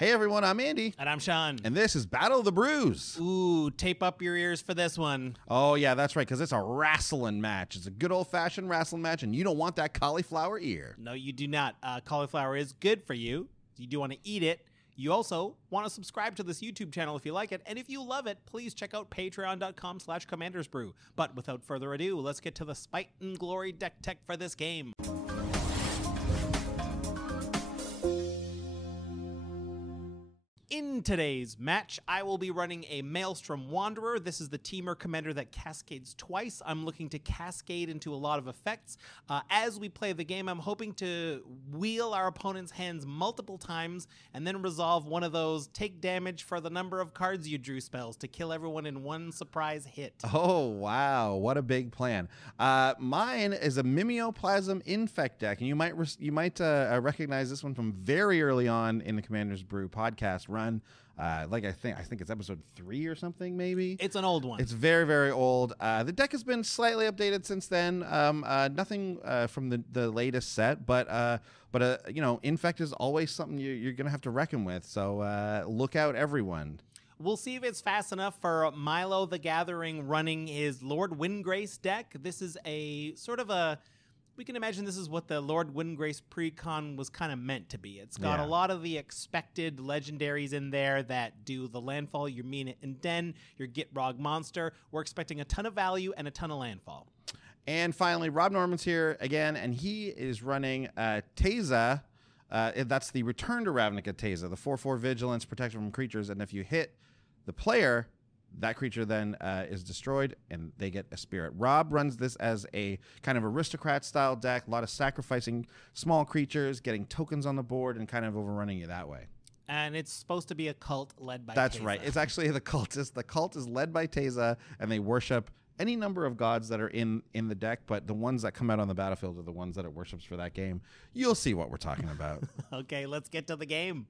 Hey everyone, I'm Andy. And I'm Sean. And this is Battle of the Brews. Ooh, tape up your ears for this one. Oh yeah, that's right, because it's a wrestling match. It's a good old-fashioned wrestling match, and you don't want that cauliflower ear. No, you do not. Cauliflower is good for you. You do want to eat it. You also want to subscribe to this YouTube channel if you like it. And if you love it, please check out patreon.com/commandersbrew. But without further ado, let's get to the Spite and Glory deck tech for this game. In today's match, I will be running a Maelstrom Wanderer. This is the teamer commander that cascades twice. I'm looking to cascade into a lot of effects. As we play the game, I'm hoping to wheel our opponent's hands multiple times and then resolve one of those take damage for the number of cards you drew spells to kill everyone in one surprise hit. Oh, wow. What a big plan. Mine is a Mimeoplasm infect deck, and you might recognize this one from very early on in the Commander's Brew podcast run. Like I think it's episode 3 or something, maybe. It's an old one. It's very, very old. The deck has been slightly updated since then. Nothing from the latest set, but you know, infect is always something you're gonna have to reckon with. So look out, everyone. We'll see if it's fast enough for Milo the Gathering running his Lord Windgrace deck. This is a sort of a... We can imagine this is what the Lord Windgrace precon was kind of meant to be. It's got a lot of the expected legendaries in there that do the landfall, your Mean It and Den, your Gitrog monster. We're expecting a ton of value and a ton of landfall. And finally, Rob Norman's here again, and he is running Teysa. That's the Return to Ravnica Teysa, the 4/4 Vigilance, protection from creatures, and if you hit the player, that creature then is destroyed, and they get a spirit. Rob runs this as a kind of aristocrat-style deck, a lot of sacrificing small creatures, getting tokens on the board, and kind of overrunning you that way. And it's supposed to be a cult led by That's Teysa. right. It's actually the cultist. The cult is led by Teysa, and they worship any number of gods that are in the deck, but the ones that come out on the battlefield are the ones that it worships for that game. You'll see what we're talking about. Okay, let's get to the game.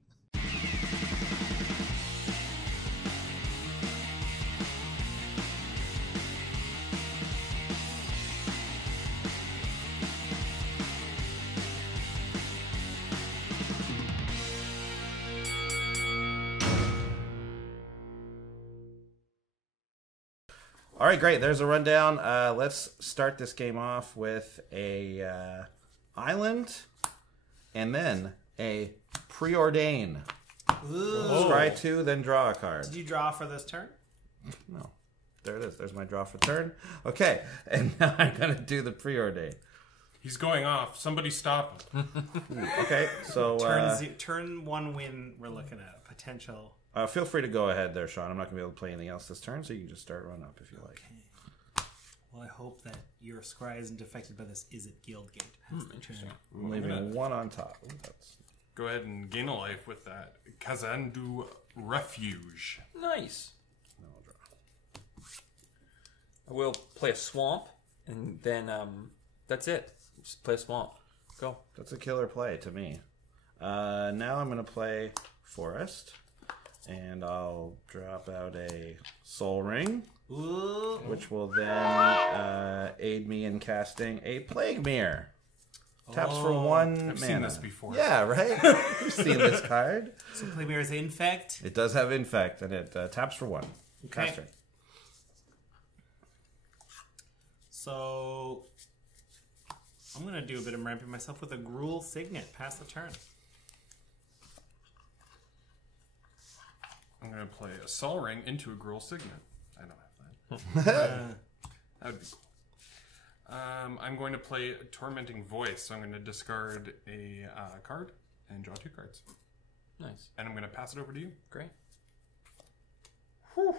All right, great. There's a rundown. Let's start this game off with a island and then a preordain. Scry 2, then draw a card. Did you draw for this turn? No. There it is. There's my draw for turn. Okay, and now I'm going to do the preordain. He's going off. Somebody stop him. Okay, so... turn 1 win, we're looking at potential... feel free to go ahead there, Sean. I'm not going to be able to play anything else this turn, so you can just start run up if you like. Okay. Well, I hope that your scry isn't affected by this. Is it Guildgate? Interesting. I'm leaving 1 on top. Ooh, that's... Go ahead and gain a life with that. Kazandu Refuge. Nice. No, I'll draw. I will play a swamp, and then that's it. Just play a swamp. Go. That's a killer play to me. Now I'm going to play Forest. And I'll drop out a Soul Ring, which will then aid me in casting a Plague Mirror. Taps for 1 mana. I've seen this before. Yeah, right? We've seen this card. So Plague Mirror is infect. It does have infect, and it taps for 1. Okay. Caster. So I'm going to do a bit of ramping myself with a Gruul Signet. Pass the turn. I'm going to play a Sol Ring into a Gruul Signet. I don't have that. That would be cool. I'm going to play Tormenting Voice, so I'm going to discard a card and draw 2 cards. Nice. And I'm going to pass it over to you. Great. Whew.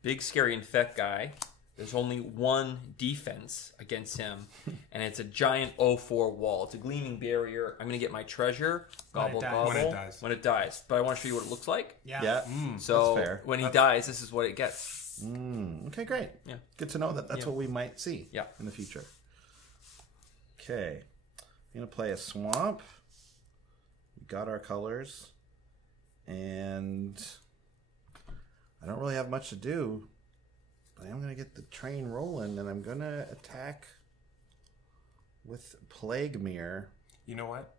Big scary infect guy. There's only 1 defense against him, and it's a giant 0/4 wall. It's a gleaming barrier. I'm going to get my treasure. Gobble, gobble. When it dies. When it dies. But I want to show you what it looks like. Yeah. So that's fair. when he dies, this is what it gets. Okay, great. Yeah. Good to know that that's what we might see in the future. Okay. I'm going to play a Swamp. We got our colors. And I don't really have much to do. But I'm going to get the train rolling, and I'm going to attack with Plague Mirror. You know what?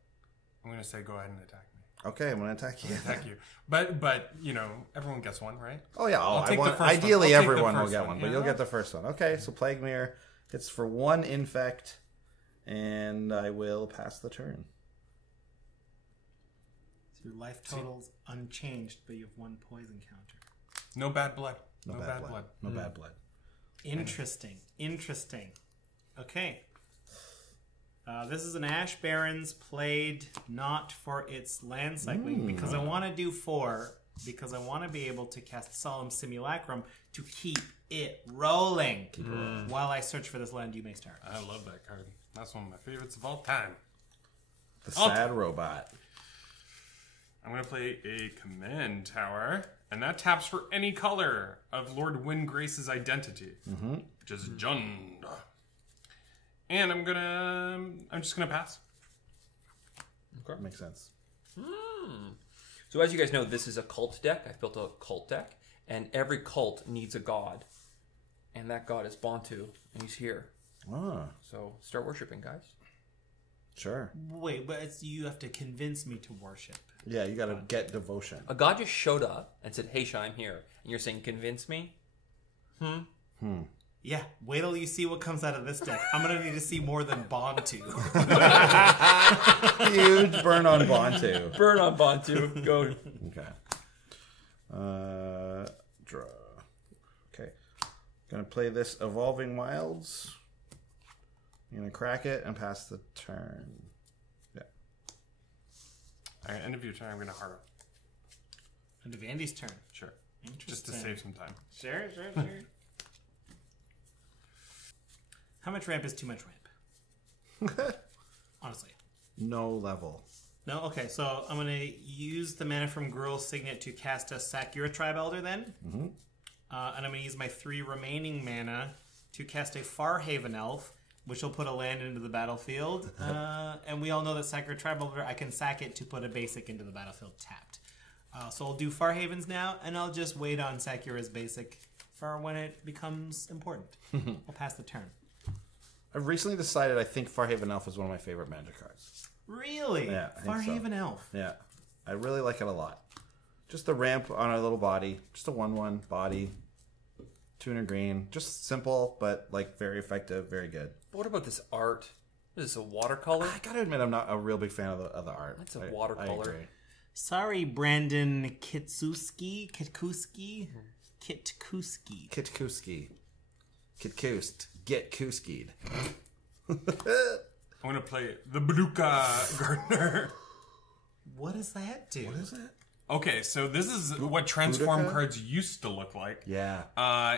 I'm going to say go ahead and attack me. Okay, I'm gonna attack you. Attack you. But you know, everyone gets one, right? Oh yeah. I'll take the first one. Ideally, I'll take the everyone will first get one, one, but yeah. you'll get the first one. Okay, so Plague Mirror. It's for 1 infect, and I will pass the turn. So your life total's unchanged, but you have 1 poison counter. No bad blood. No bad blood. No bad blood. Interesting. Okay. This is an Ash Barrens played not for its land cycling because I want to do 4 because I want to be able to cast Solemn Simulacrum to keep it rolling while I search for this land you may start. I love that card. That's one of my favorites of all time. The sad robot. I'm going to play a command tower, and that taps for any color of Lord Windgrace's identity, which is Jund. And I'm just gonna pass. Okay. Makes sense. So as you guys know, this is a cult deck. I've built a cult deck, and every cult needs a god, and that god is Bantu, and he's here. Ah, So start worshiping, guys. sure. Wait, but you have to convince me to worship. Yeah, you gotta get devotion. A god just showed up and said, "Hey, Sha, I'm here," and you're saying, "Convince me." Yeah, wait till you see what comes out of this deck. I'm gonna need to see more than Bantu. Huge burn on Bantu. Burn on Bantu. Go. Okay. Draw. Okay. Gonna play this Evolving Wilds. I'm gonna crack it and pass the turn. Yeah. All right, end of your turn. I'm gonna harp. End of Andy's turn. Sure. Interesting. Just to save some time. Sure. How much ramp is too much ramp? Honestly. No level. No? Okay, so I'm going to use the mana from Gruel's Signet to cast a Sakura Tribe Elder then. And I'm going to use my 3 remaining mana to cast a Farhaven Elf, which will put a land into the battlefield. And we all know that Sakura Tribe Elder, I can sack it to put a basic into the battlefield tapped. So I'll do Farhavens now, and I'll just wait on Sakura's basic for when it becomes important. I'll pass the turn. I've recently decided I think Farhaven Elf is one of my favorite Magic cards. Really? Yeah, I think so. Farhaven Elf. Yeah. I really like it a lot. Just the ramp on a little body. Just a 1/1 body. Tuner green. Just simple, but like very effective, very good. But what about this art? Is this a watercolor? I gotta admit, I'm not a real big fan of the art. It's a watercolor. I agree. Sorry, Brandon Kitkuski. Kitkuski. Kitkoost. Get Kooskied. I'm gonna play the Baduka Gardener. What does that do? What is it? Okay, so this is what transform Boudica? cards used to look like. Yeah.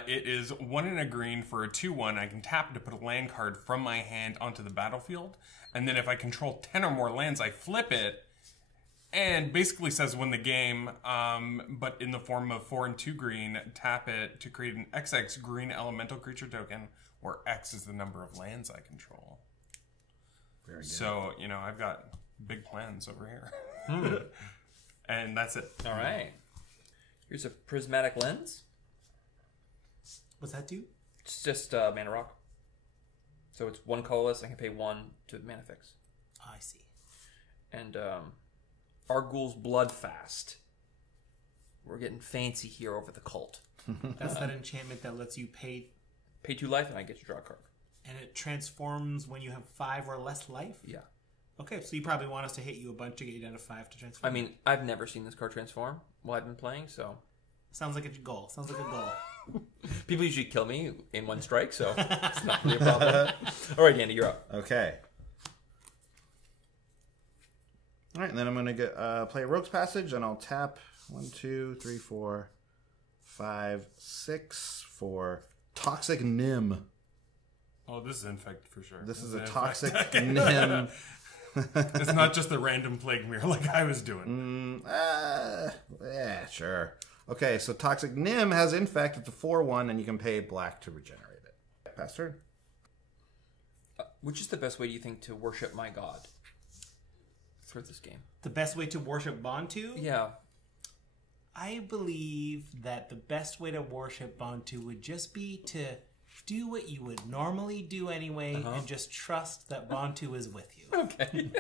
It is 1 and a green for a 2/1. I can tap to put a land card from my hand onto the battlefield, and then if I control 10 or more lands, I flip it, and basically says win the game. But in the form of 4 and 2 green, tap it to create an XX green elemental creature token, where X is the number of lands I control. Very good. So I've got big plans over here. And that's it. All right. Here's a prismatic lens. What's that do? It's just mana rock. So it's 1 colorless. I can pay 1 to mana fix. Oh, I see. And Argul's Bloodfast. We're getting fancy here over the cult. That's that enchantment that lets you pay, Pay 2 life and I get to draw a card. and it transforms when you have 5 or less life. Yeah. Okay, so you probably want us to hit you a bunch to get you down to 5 to transform. I mean, I've never seen this card transform while I've been playing, so... sounds like a goal. Sounds like a goal. People usually kill me in 1 strike, so it's not really a problem. All right, Andy, you're up. Okay. All right, and then I'm going to play a Rogue's Passage, and I'll tap 1, 2, 3, 4, 5, 6 for Toxic Nim. Oh, this is infect for sure. This is an a infect Toxic deck. Nim. It's not just a random plague mirror like I was doing. Yeah, sure. Okay, so Toxic Nim has Infect. It's a 4/1, and you can pay black to regenerate it. Pass turn. Which is the best way, do you think, to worship my god for this game? The best way to worship Bantu? Yeah. I believe that the best way to worship Bantu would just be to do what you would normally do anyway and just trust that Bantu is with you. Okay.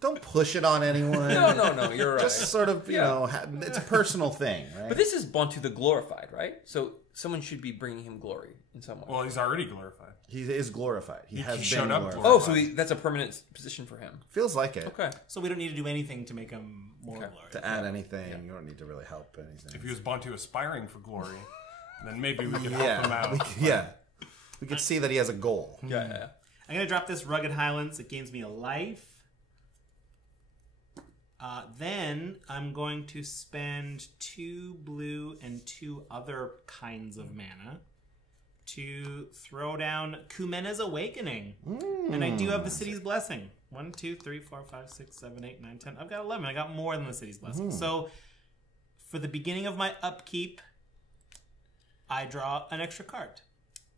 Doesn't Don't push it on anyone. No, you're right. Just sort of, you know, it's a personal thing, right? But this is Bantu the glorified, right? So someone should be bringing him glory in some way. Well, he's already glorified. He is glorified. He has showed been up glorified. Oh, so that's a permanent position for him. Feels like it. Okay. So we don't need to do anything to make him more glorious. To add anything, you don't need to really help anything. If he was Bantu aspiring for glory, then maybe we could help him out. We could see that he has a goal. Yeah. I'm going to drop this Rugged Highlands. It gains me a life. Then I'm going to spend 2 blue and 2 other kinds of mana to throw down Kumena's Awakening. And I do have the City's Blessing. 1, 2, 3, 4, 5, 6, 7, 8, 9, 10. I've got 11. I got more than the City's Blessing. So for the beginning of my upkeep, I draw an extra card.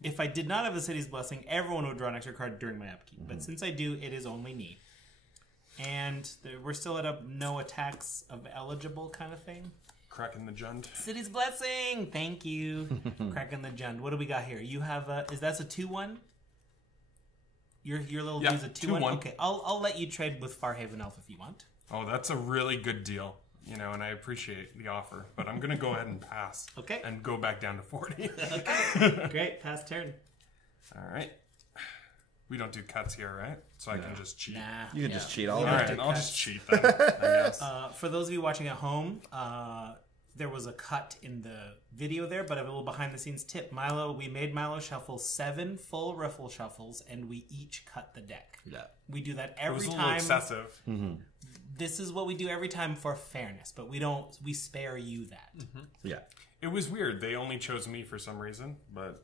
If I did not have the City's Blessing, everyone would draw an extra card during my upkeep. But since I do, it is only me. And we're still at a no attacks of eligible kind of thing. Cracking the jund. City's Blessing! Thank you. Cracking the jund. What do we got here? You have a... Is that a 2-1? Your little dude's a 2-1? Okay, I'll let you trade with Farhaven Elf if you want. Oh, that's a really good deal. You know, and I appreciate the offer. But I'm going to go ahead and pass. Okay. And go back down to 40. Okay. Great. Pass turn. All right. We don't do cuts here, right? So I can just cheat. Nah. You can just cheat all All right. right, I'll just cheat then, I guess. For those of you watching at home, there was a cut in the video there, but a little behind the scenes tip. We made Milo shuffle 7 full riffle shuffles, and we each cut the deck. Yeah. We do that It every was a time. little excessive. This is what we do every time for fairness, but we spare you that. Yeah. It was weird. They only chose me for some reason, but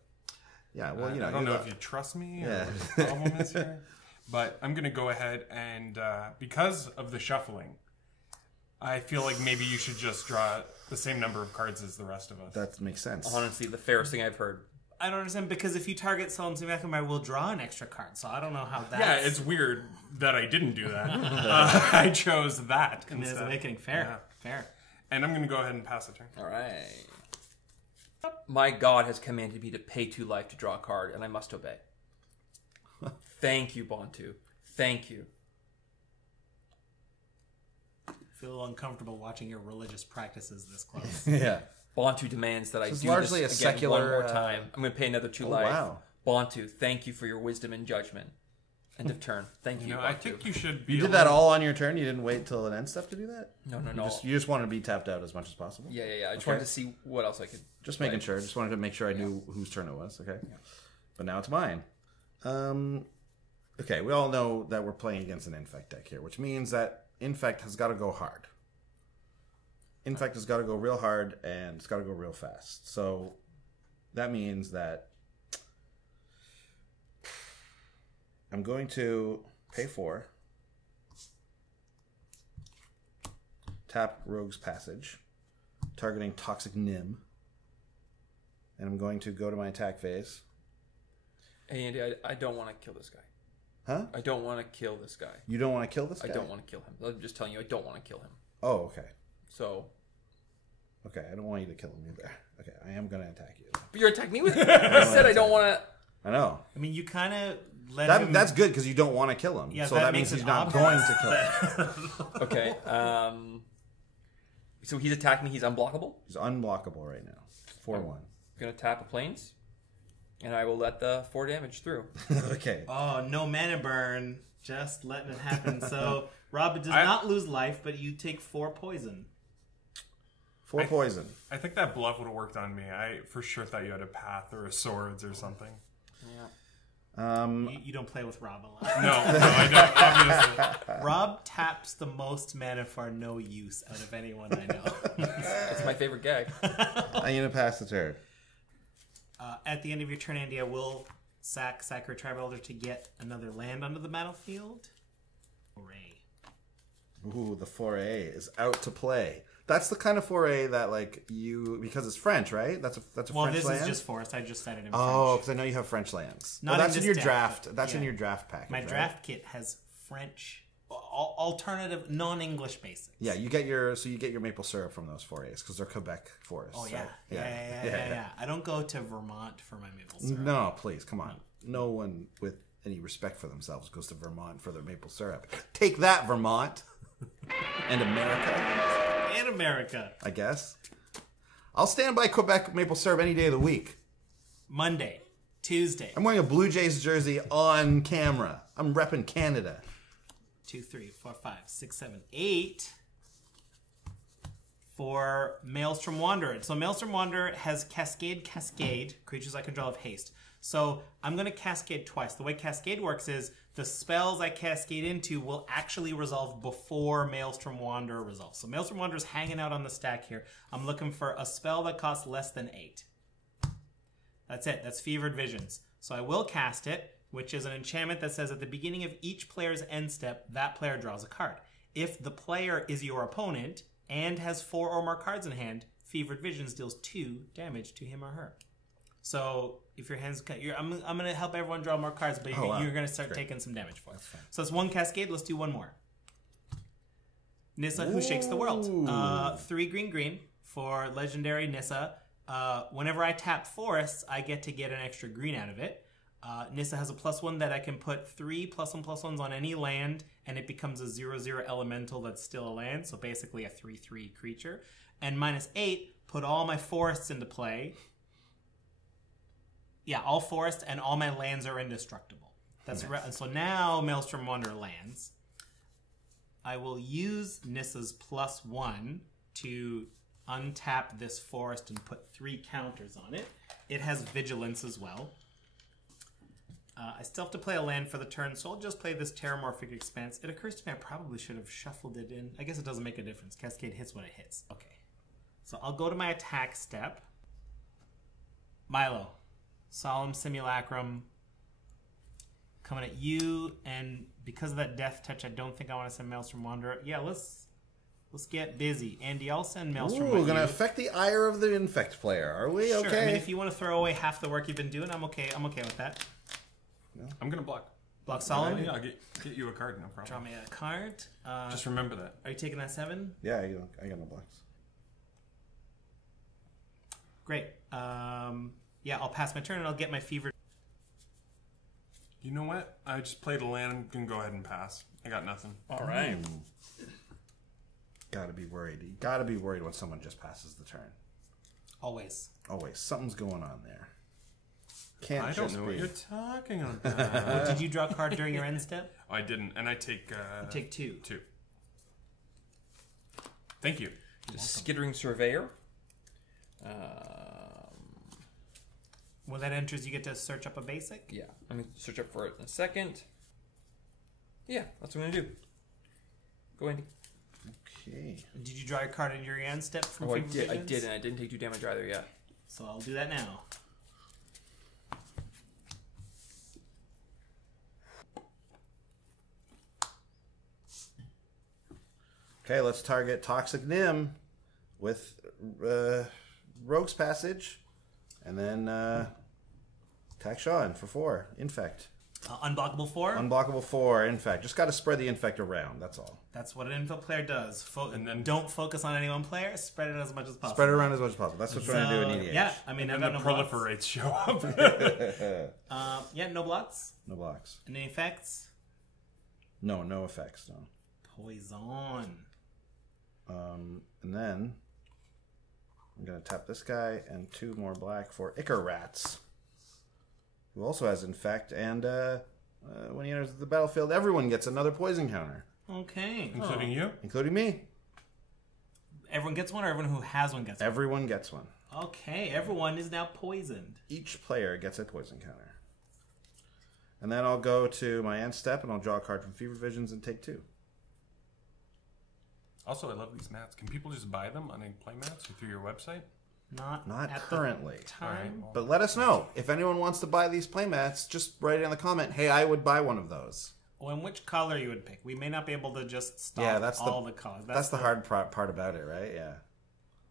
Yeah, well, you know. I don't know if you trust me or what the problem is here. But I'm going to go ahead and, because of the shuffling, I feel like maybe you should just draw the same number of cards as the rest of us. That makes sense. Honestly, the fairest thing I've heard. I don't understand, because if you target Solemn Simulacrum, I will draw an extra card, so I don't know how that... Yeah, it's weird that I didn't do that. I chose that Kumena's instead. Awakening. Fair. Yeah. Fair. And I'm going to go ahead and pass the turn. All right. My God has commanded me to pay 2 life to draw a card, and I must obey. Thank you, Bantu. Thank you. I feel a little uncomfortable watching your religious practices this close. Yeah. Bantu demands that I This is do largely this a again secular, one more time. I'm going to pay another 2 Oh, life. wow. Bantu, thank you for your wisdom and judgment. End of turn. Thank you, You know, Bantu. I think you should be You did that all on your turn? You didn't wait till an end step to do that? No. You just wanted to be tapped out as much as possible? Yeah. I just wanted to see what else I could Just play. making sure. Just wanted to make sure I knew whose turn it was. Okay. Yeah. But now it's mine. Okay, we all know that we're playing against an infect deck here, which means that infect has got to go hard. Infect has got to go real hard, and it's got to go real fast. So that means that I'm going to pay 4, tap Rogue's Passage, targeting Toxic Nim, and I'm going to go to my attack phase. Hey, Andy, I don't want to kill this guy. Huh? I don't want to kill this guy. You don't want to kill this guy? I don't want to kill him. I'm just telling you, I don't want to kill him. Oh, okay. So... Okay, I don't want you to kill him either. Okay, I am going to attack you. But you're attacking me with it. I said I don't want to... I know. I mean, you kind of let him... That's good because you don't want to kill him. Yeah, so that that means makes he's it not going to kill him. Okay, so he's attacking me. He's unblockable. He's unblockable right now. 4-1. I'm going to tap a plains, and I will let the 4 damage through. Okay. Oh, no mana burn. Just letting it happen. So, Rob does not lose life, but you take 4 poison. 4 poison. I think that bluff would have worked on me. I for sure thought you had a path or a swords or something. You don't play with Rob a lot. No, I don't, obviously. Rob taps the most mana for no use out of anyone I know. That's my favorite gag. I'm going to pass the turn. At the end of your turn, Andy, I will sack Sacred Tribe Elder to get another land onto the battlefield. Hooray. Ooh, the foray is out to play. That's the kind of foray that, like, you... Because it's French, right? That's a French land? Well, this is just forest. I just said it in Oh, French. because I know you have French lands. Not that's in in your this deck, draft. but- That's in yeah. your draft package, My right? draft kit has French, alternative, non-English basics. Yeah, you get your maple syrup from those forays because they're Quebec forests. Oh, so, yeah. I don't go to Vermont for my maple syrup. No, please, come on. No one with any respect for themselves goes to Vermont for their maple syrup. Take that, Vermont. And America. And America. I guess. I'll stand by Quebec maple syrup any day of the week. Monday. Tuesday. I'm wearing a Blue Jays jersey on camera. I'm repping Canada. 2, 3, 4, 5, 6, 7, 8 for Maelstrom Wanderer. So Maelstrom Wanderer has Cascade, creatures I control have haste. So I'm going to Cascade twice. The way Cascade works is the spells I Cascade into will actually resolve before Maelstrom Wanderer resolves. So Maelstrom Wanderer is hanging out on the stack here. I'm looking for a spell that costs less than 8. That's it. That's Fevered Visions. So I will cast it, which is an enchantment that says at the beginning of each player's end step, that player draws a card. If the player is your opponent and has 4 or more cards in hand, Fevered Visions deals 2 damage to him or her. So if your hands cut, I'm going to help everyone draw more cards, but you're going to start taking some damage for it. So that's 1 Cascade. Let's do 1 more. Nissa, Who Shakes the World. 3 green for legendary Nissa. Whenever I tap forests, I get to get an extra green out of it. Nissa has a +1 that I can put 3 +1/+1s on any land, and it becomes a 0/0 elemental that's still a land, so basically a 3/3 creature. And -8, put all my forests into play. Yeah, all forests and all my lands are indestructible. That's nice. So now Maelstrom Wanderer lands. I will use Nissa's +1 to untap this forest and put 3 counters on it. It has Vigilance as well. I still have to play a land for the turn, so I'll just play this Terramorphic Expanse. It occurs to me I probably should have shuffled it in. I guess it doesn't make a difference. Cascade hits what it hits. Okay. So I'll go to my attack step. Milo. Solemn Simulacrum. Coming at you, and because of that death touch, I don't think I want to send Maelstrom Wanderer. Yeah, let's get busy. Andy, I'll send Maelstrom. We're going to affect the ire of the infect player, are we? Sure. Okay. I mean, if you want to throw away half the work you've been doing, I'm okay. I'm okay with that. No. I'm going to block. Block Solemn? Yeah, I'll get you a card, no problem. Draw me a card. Just remember that. Are you taking that 7? Yeah, I got no blocks. Great. Yeah, I'll pass my turn and I'll get my Fever. You know what? I just played a land. I'm going to go ahead and pass. I got nothing. All right. Gotta be worried. You gotta be worried when someone just passes the turn. Always. Always. Something's going on there. I don't know what you're talking about. Did you draw a card during your end step? Oh, I didn't, and I take... you take 2. 2. Thank you. Skittering Surveyor. When that enters, you get to search up a basic? Yeah, I'm going to search up for it in a second. Yeah, that's what I'm going to do. Go Andy. Okay. Did you draw your card in your end step from I Fever did, Visions? and I didn't take 2 damage either yet. So I'll do that now. Okay, let's target Toxic Nim with Rogue's Passage, and then attack Sean for 4. Infect. Unblockable 4? Unblockable 4, Infect. Just got to spread the Infect around, that's all. That's what an infect player does. And then don't focus on any one player. Spread it as much as possible. Spread it around as much as possible. That's what we're trying to do in EDH. Yeah, I mean, I've got no proliferates show up. Yeah, no blocks. No blocks. Any effects? No effects, no. Poison. And then I'm going to tap this guy and 2 more black for Ichor Rats, who also has Infect, and when he enters the battlefield, everyone gets another poison counter. Okay. Including you? Including me. Everyone gets one, or everyone who has one gets one? Everyone gets one. Okay, everyone is now poisoned. Each player gets a poison counter. And then I'll go to my end step, and I'll draw a card from Fever Visions and take 2. Also, I love these mats. Can people just buy them on any play mats or through your website? Not at currently. Time. All right, well. But let us know. If anyone wants to buy these playmats, just write it in the comment. Hey, I would buy one of those. Well, and which color you would pick? We may not be able to just stop all the colors. That's the hard part about it, right? Yeah.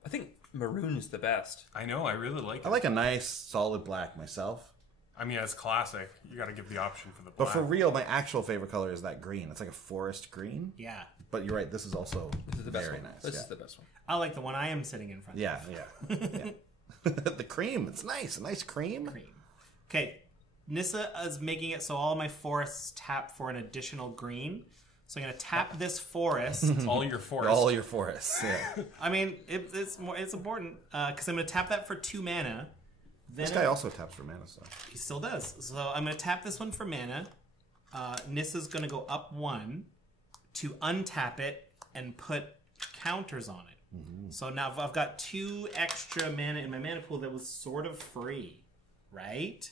I think maroon is the best. I know. I really like it. I like a nice, solid black myself. I mean, as classic, you got to give the option for the black. But for real, my actual favorite color is that green. It's like a forest green. Yeah. But you're right. This is also very nice. This is the best one. I like the one I am sitting in front of. Yeah. The cream. It's nice. A nice cream. Okay. Nissa is making it so all my forests tap for an additional green. So I'm going to tap this forest. All your forest. All your forests. Yeah. I mean, it's important because I'm going to tap that for 2 mana. Then This guy also taps for mana, so. he still does. So I'm going to tap this one for mana. Nissa's going to go up 1 to untap it and put counters on it. Mm-hmm. So now I've got 2 extra mana in my mana pool that was sort of free, right?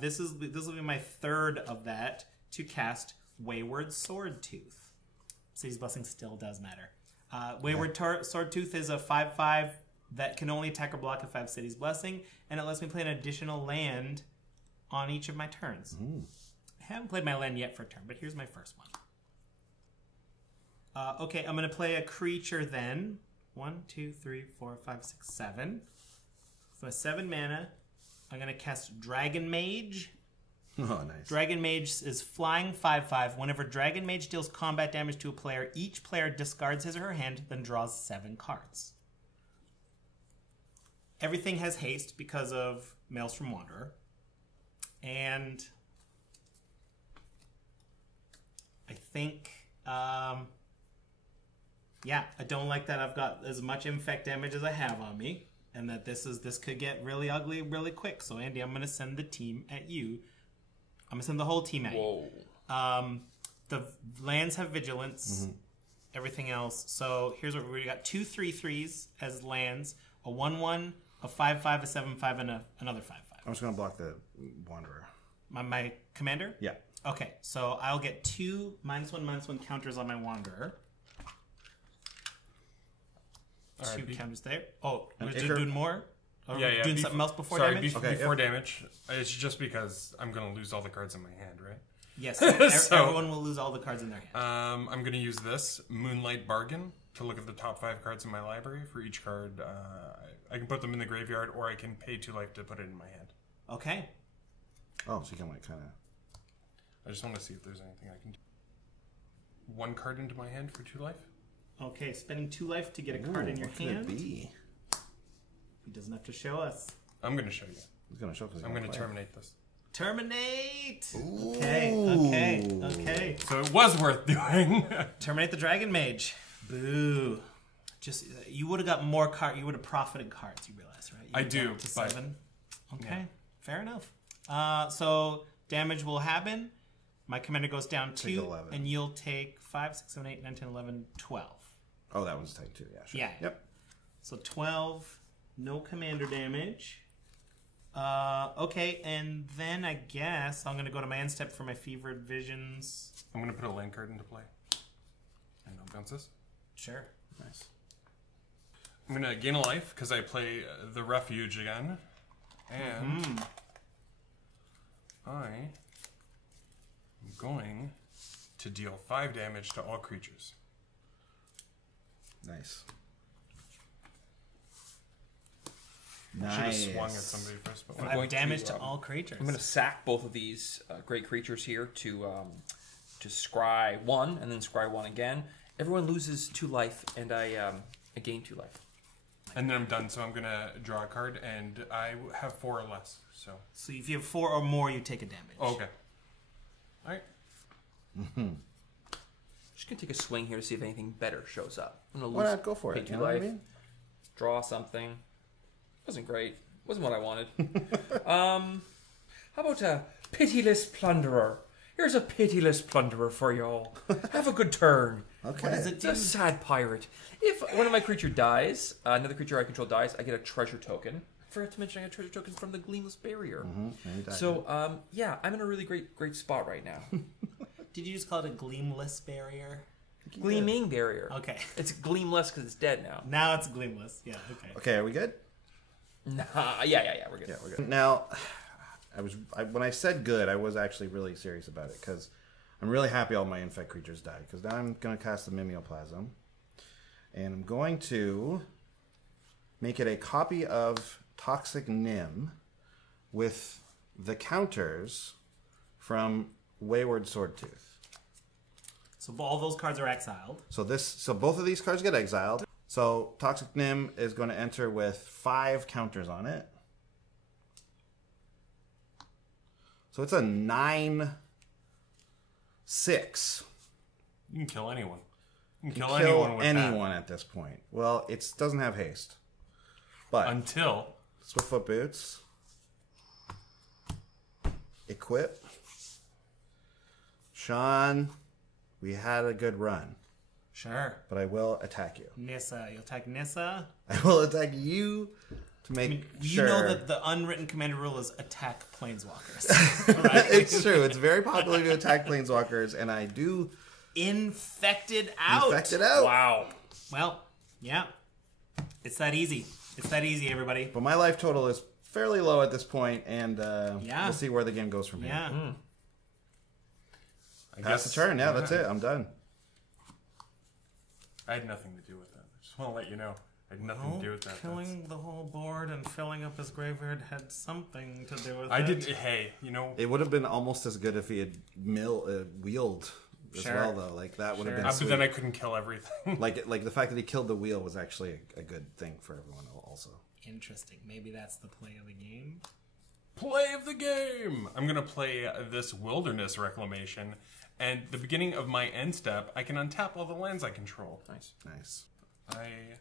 This will be my 3rd of that to cast Wayward Swordtooth. City's Blessing still does matter. Wayward Swordtooth is a 5/5 that can only attack or block a 5 City's Blessing, and it lets me play an additional land on each of my turns. I haven't played my land yet for a turn, but here's my first one. Okay, I'm going to play a creature then. 1, 2, 3, 4, 5, 6, 7. So my 7 mana. I'm going to cast Dragon Mage. Oh, nice. Dragon Mage is flying 5/5. Whenever Dragon Mage deals combat damage to a player, each player discards his or her hand, then draws 7 cards. Everything has haste because of Maelstrom Wanderer. And I think, yeah, I don't like that I've got as much infect damage as I have on me, and that this could get really ugly really quick. So Andy, I'm going to send the team at you. I'm going to send the whole team at you. The lands have vigilance, everything else. So here's what we got: 2 3/3s as lands, a 1/1, a 5/5, a 7/5, and another 5/5. I'm just going to block the Wanderer. My commander? Yeah. Okay, so I'll get 2 -1/-1 counters on my Wanderer. All right, 2 counters there. Oh, we're Ichor? doing more? Or Yeah. doing something else before sorry, damage? Okay, before damage. It's just because I'm going to lose all the cards in my hand, right? Yes, So- everyone will lose all the cards in their hand. I'm going to use this Moonlight Bargain to look at the top 5 cards in my library. For each card, I can put them in the graveyard, or I can pay 2 life to put it in my hand. Okay. Oh, so you can like kind of. I just want to see if there's anything I can do. 1 card into my hand for 2 life. Okay, spending 2 life to get a card in your what could hand. it be? He doesn't have to show us. I'm going to show you. He's gonna show because I'm going to terminate this. Terminate! Ooh. Okay. So it was worth doing. Terminate the Dragon Mage. Boo. Just, you would have got more cards. You would have profited cards, you realize, right? You I would've do, gone to but- 7. Okay, yeah. fair enough. So damage will happen. My commander goes down Take 2, 11. and you'll take 5, 6, 7, 8, 9, 10, 11, 12. Oh, that one's take 2. Yeah. Sure. Yeah. Yep. So 12, no commander damage. Okay, and then I guess I'm going to go to my end step for my Fevered Visions. I'm going to put a land card into play. And I'll bounce this. Sure. Nice. I'm going to gain a life because I play the Refuge again. And I am going to deal 5 damage to all creatures. Nice. Should have swung at somebody first, but I'm whatever. going Damage to, to all creatures. I'm going to sack both of these great creatures here to scry 1 and then scry 1 again. Everyone loses 2 life, and I gain 2 life. And then I'm done, so I'm going to draw a card, and I have 4 or less. So if you have 4 or more, you take a damage. oh, okay. All right. Just going to take a swing here to see if anything better shows up. I'm going to Why not go for pay it? 2 You know what I life, mean? draw something. Wasn't great. Wasn't what I wanted. How about a pitiless plunderer? Here's a pitiless plunderer for y'all. Have a good turn. Okay. What does it It's do? a sad pirate. If one of my creature dies, another creature I control dies, I get a treasure token. I forgot to mention I get a treasure token from the Gleamless Barrier. So, yeah, I'm in a really great spot right now. Did you just call it a Gleamless Barrier? Gleaming Barrier. Okay. It's Gleamless because it's dead now. Now it's Gleamless. Yeah, okay. Okay, are we good? Nah, yeah, we're good. Yeah, we're good. Now, when I said good, I was actually really serious about it because I'm really happy all my infect creatures died because now I'm going to cast the Mimeoplasm, and I'm going to make it a copy of Toxic Nim with the counters from Wayward Swordtooth. So all those cards are exiled. So both of these cards get exiled. So Toxic Nim is going to enter with 5 counters on it. So it's a 9/6. You can kill anyone. You can Kill anyone with anyone at this point. Well, it doesn't have haste. But that. Until Swiftfoot Boots. Equip. Sean, we had a good run, Sure. but I will attack you. Nissa. You'll attack Nissa. I will attack you to make sure. You know that the unwritten commander rule is attack planeswalkers. Right? It's true. It's very popular to attack planeswalkers, and I do Infected out. infect it out. Wow. Well, yeah. It's that easy. It's that easy, everybody. But my life total is fairly low at this point, and Yeah. we'll see where the game goes from here. Yeah. I Pass the turn. Yeah, that's it. I'm done. I had nothing to do with that. I just want to let you know. I had nothing to do with that. Killing the whole board and filling up his graveyard had something to do with I it. did. Hey, you know. It would have been almost as good if he had wheeled as Sure. well, though. Like that would have been. But Sweet. then I couldn't kill everything. like the fact that he killed the wheel was actually a good thing for everyone also. Interesting. Maybe that's the play of the game. Play of the game. I'm gonna play this Wilderness Reclamation, and the beginning of my end step, I can untap all the lands I control. Nice. Nice. I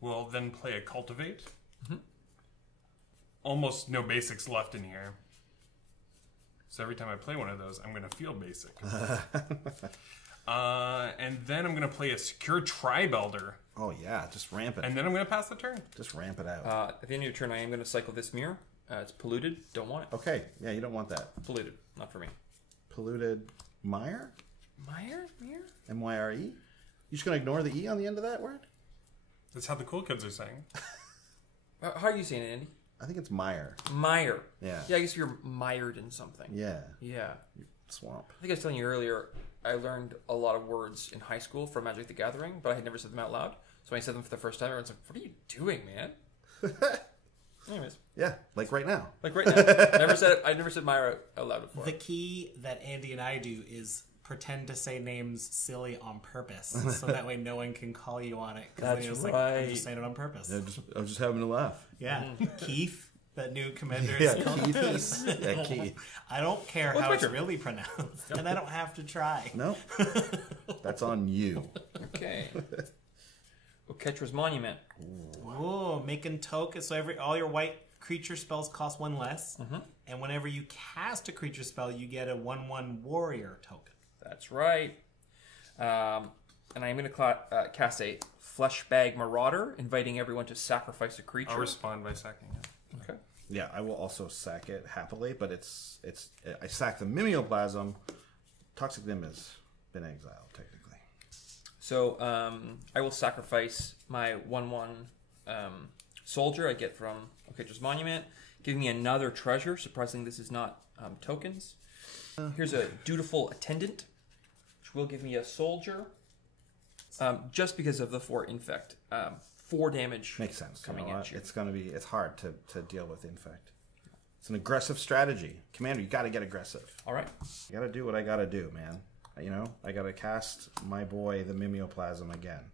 will then play a Cultivate. Almost no basics left in here. So every time I play one of those, I'm going to feel basic. And then I'm going to play a Secure Tribe Elder. Oh yeah, just ramp it. And then I'm going to pass the turn. Just ramp it out. At the end of your turn, I am going to cycle this mirror. It's polluted. Don't want it. Okay. Yeah, you don't want that. Polluted. Not for me. Polluted mire? Mirror? Mirror? MYRE? You just gonna ignore the E on the end of that word? That's how the cool kids are saying. How are you saying it, Andy? I think it's mire. Mire. Yeah. Yeah, I guess you're mired in something. Yeah. Yeah. Swamp. I think I was telling you earlier, I learned a lot of words in high school from Magic the Gathering, but I had never said them out loud. So when I said them for the first time, everyone's like, what are you doing, man? Anyways, Yeah, like right now. like right now. I never said Myra out loud before. The key that Andy and I do is pretend to say names silly on purpose, so that way no one can call you on it. That's you're just right. Like, I'm just saying it on purpose. I was just having a laugh. Yeah, Keith, that new commander. Yeah, is called Keith. Yeah, Keith. I don't care What's how my it's turn? really pronounced, and I don't have to try. No. That's on you. Okay. Oketra's Monument. Ooh, making tokens. So all your white creature spells cost one less, and whenever you cast a creature spell, you get a 1/1 warrior token. That's right. And I'm going to cast a Flesh Bag Marauder, inviting everyone to sacrifice a creature. I'll respond by sacking it. Okay. Yeah, I will also sack it happily, but it's I sack the Mimeoplasm. Toxic Nim has been exiled technically. So I will sacrifice my 1/1 soldier I get from Oketra's Monument, giving me another treasure. Surprisingly, this is not tokens. Here's a Dutiful Attendant, which will give me a soldier, just because of the 4 infect. 4 damage. Makes sense. Coming you know at what? you. It's hard to deal with infect. It's an aggressive strategy. Commander, you got to get aggressive. All right. You got to do what I got to do, man. You know, I got to cast my boy, the Mimeoplasm, again.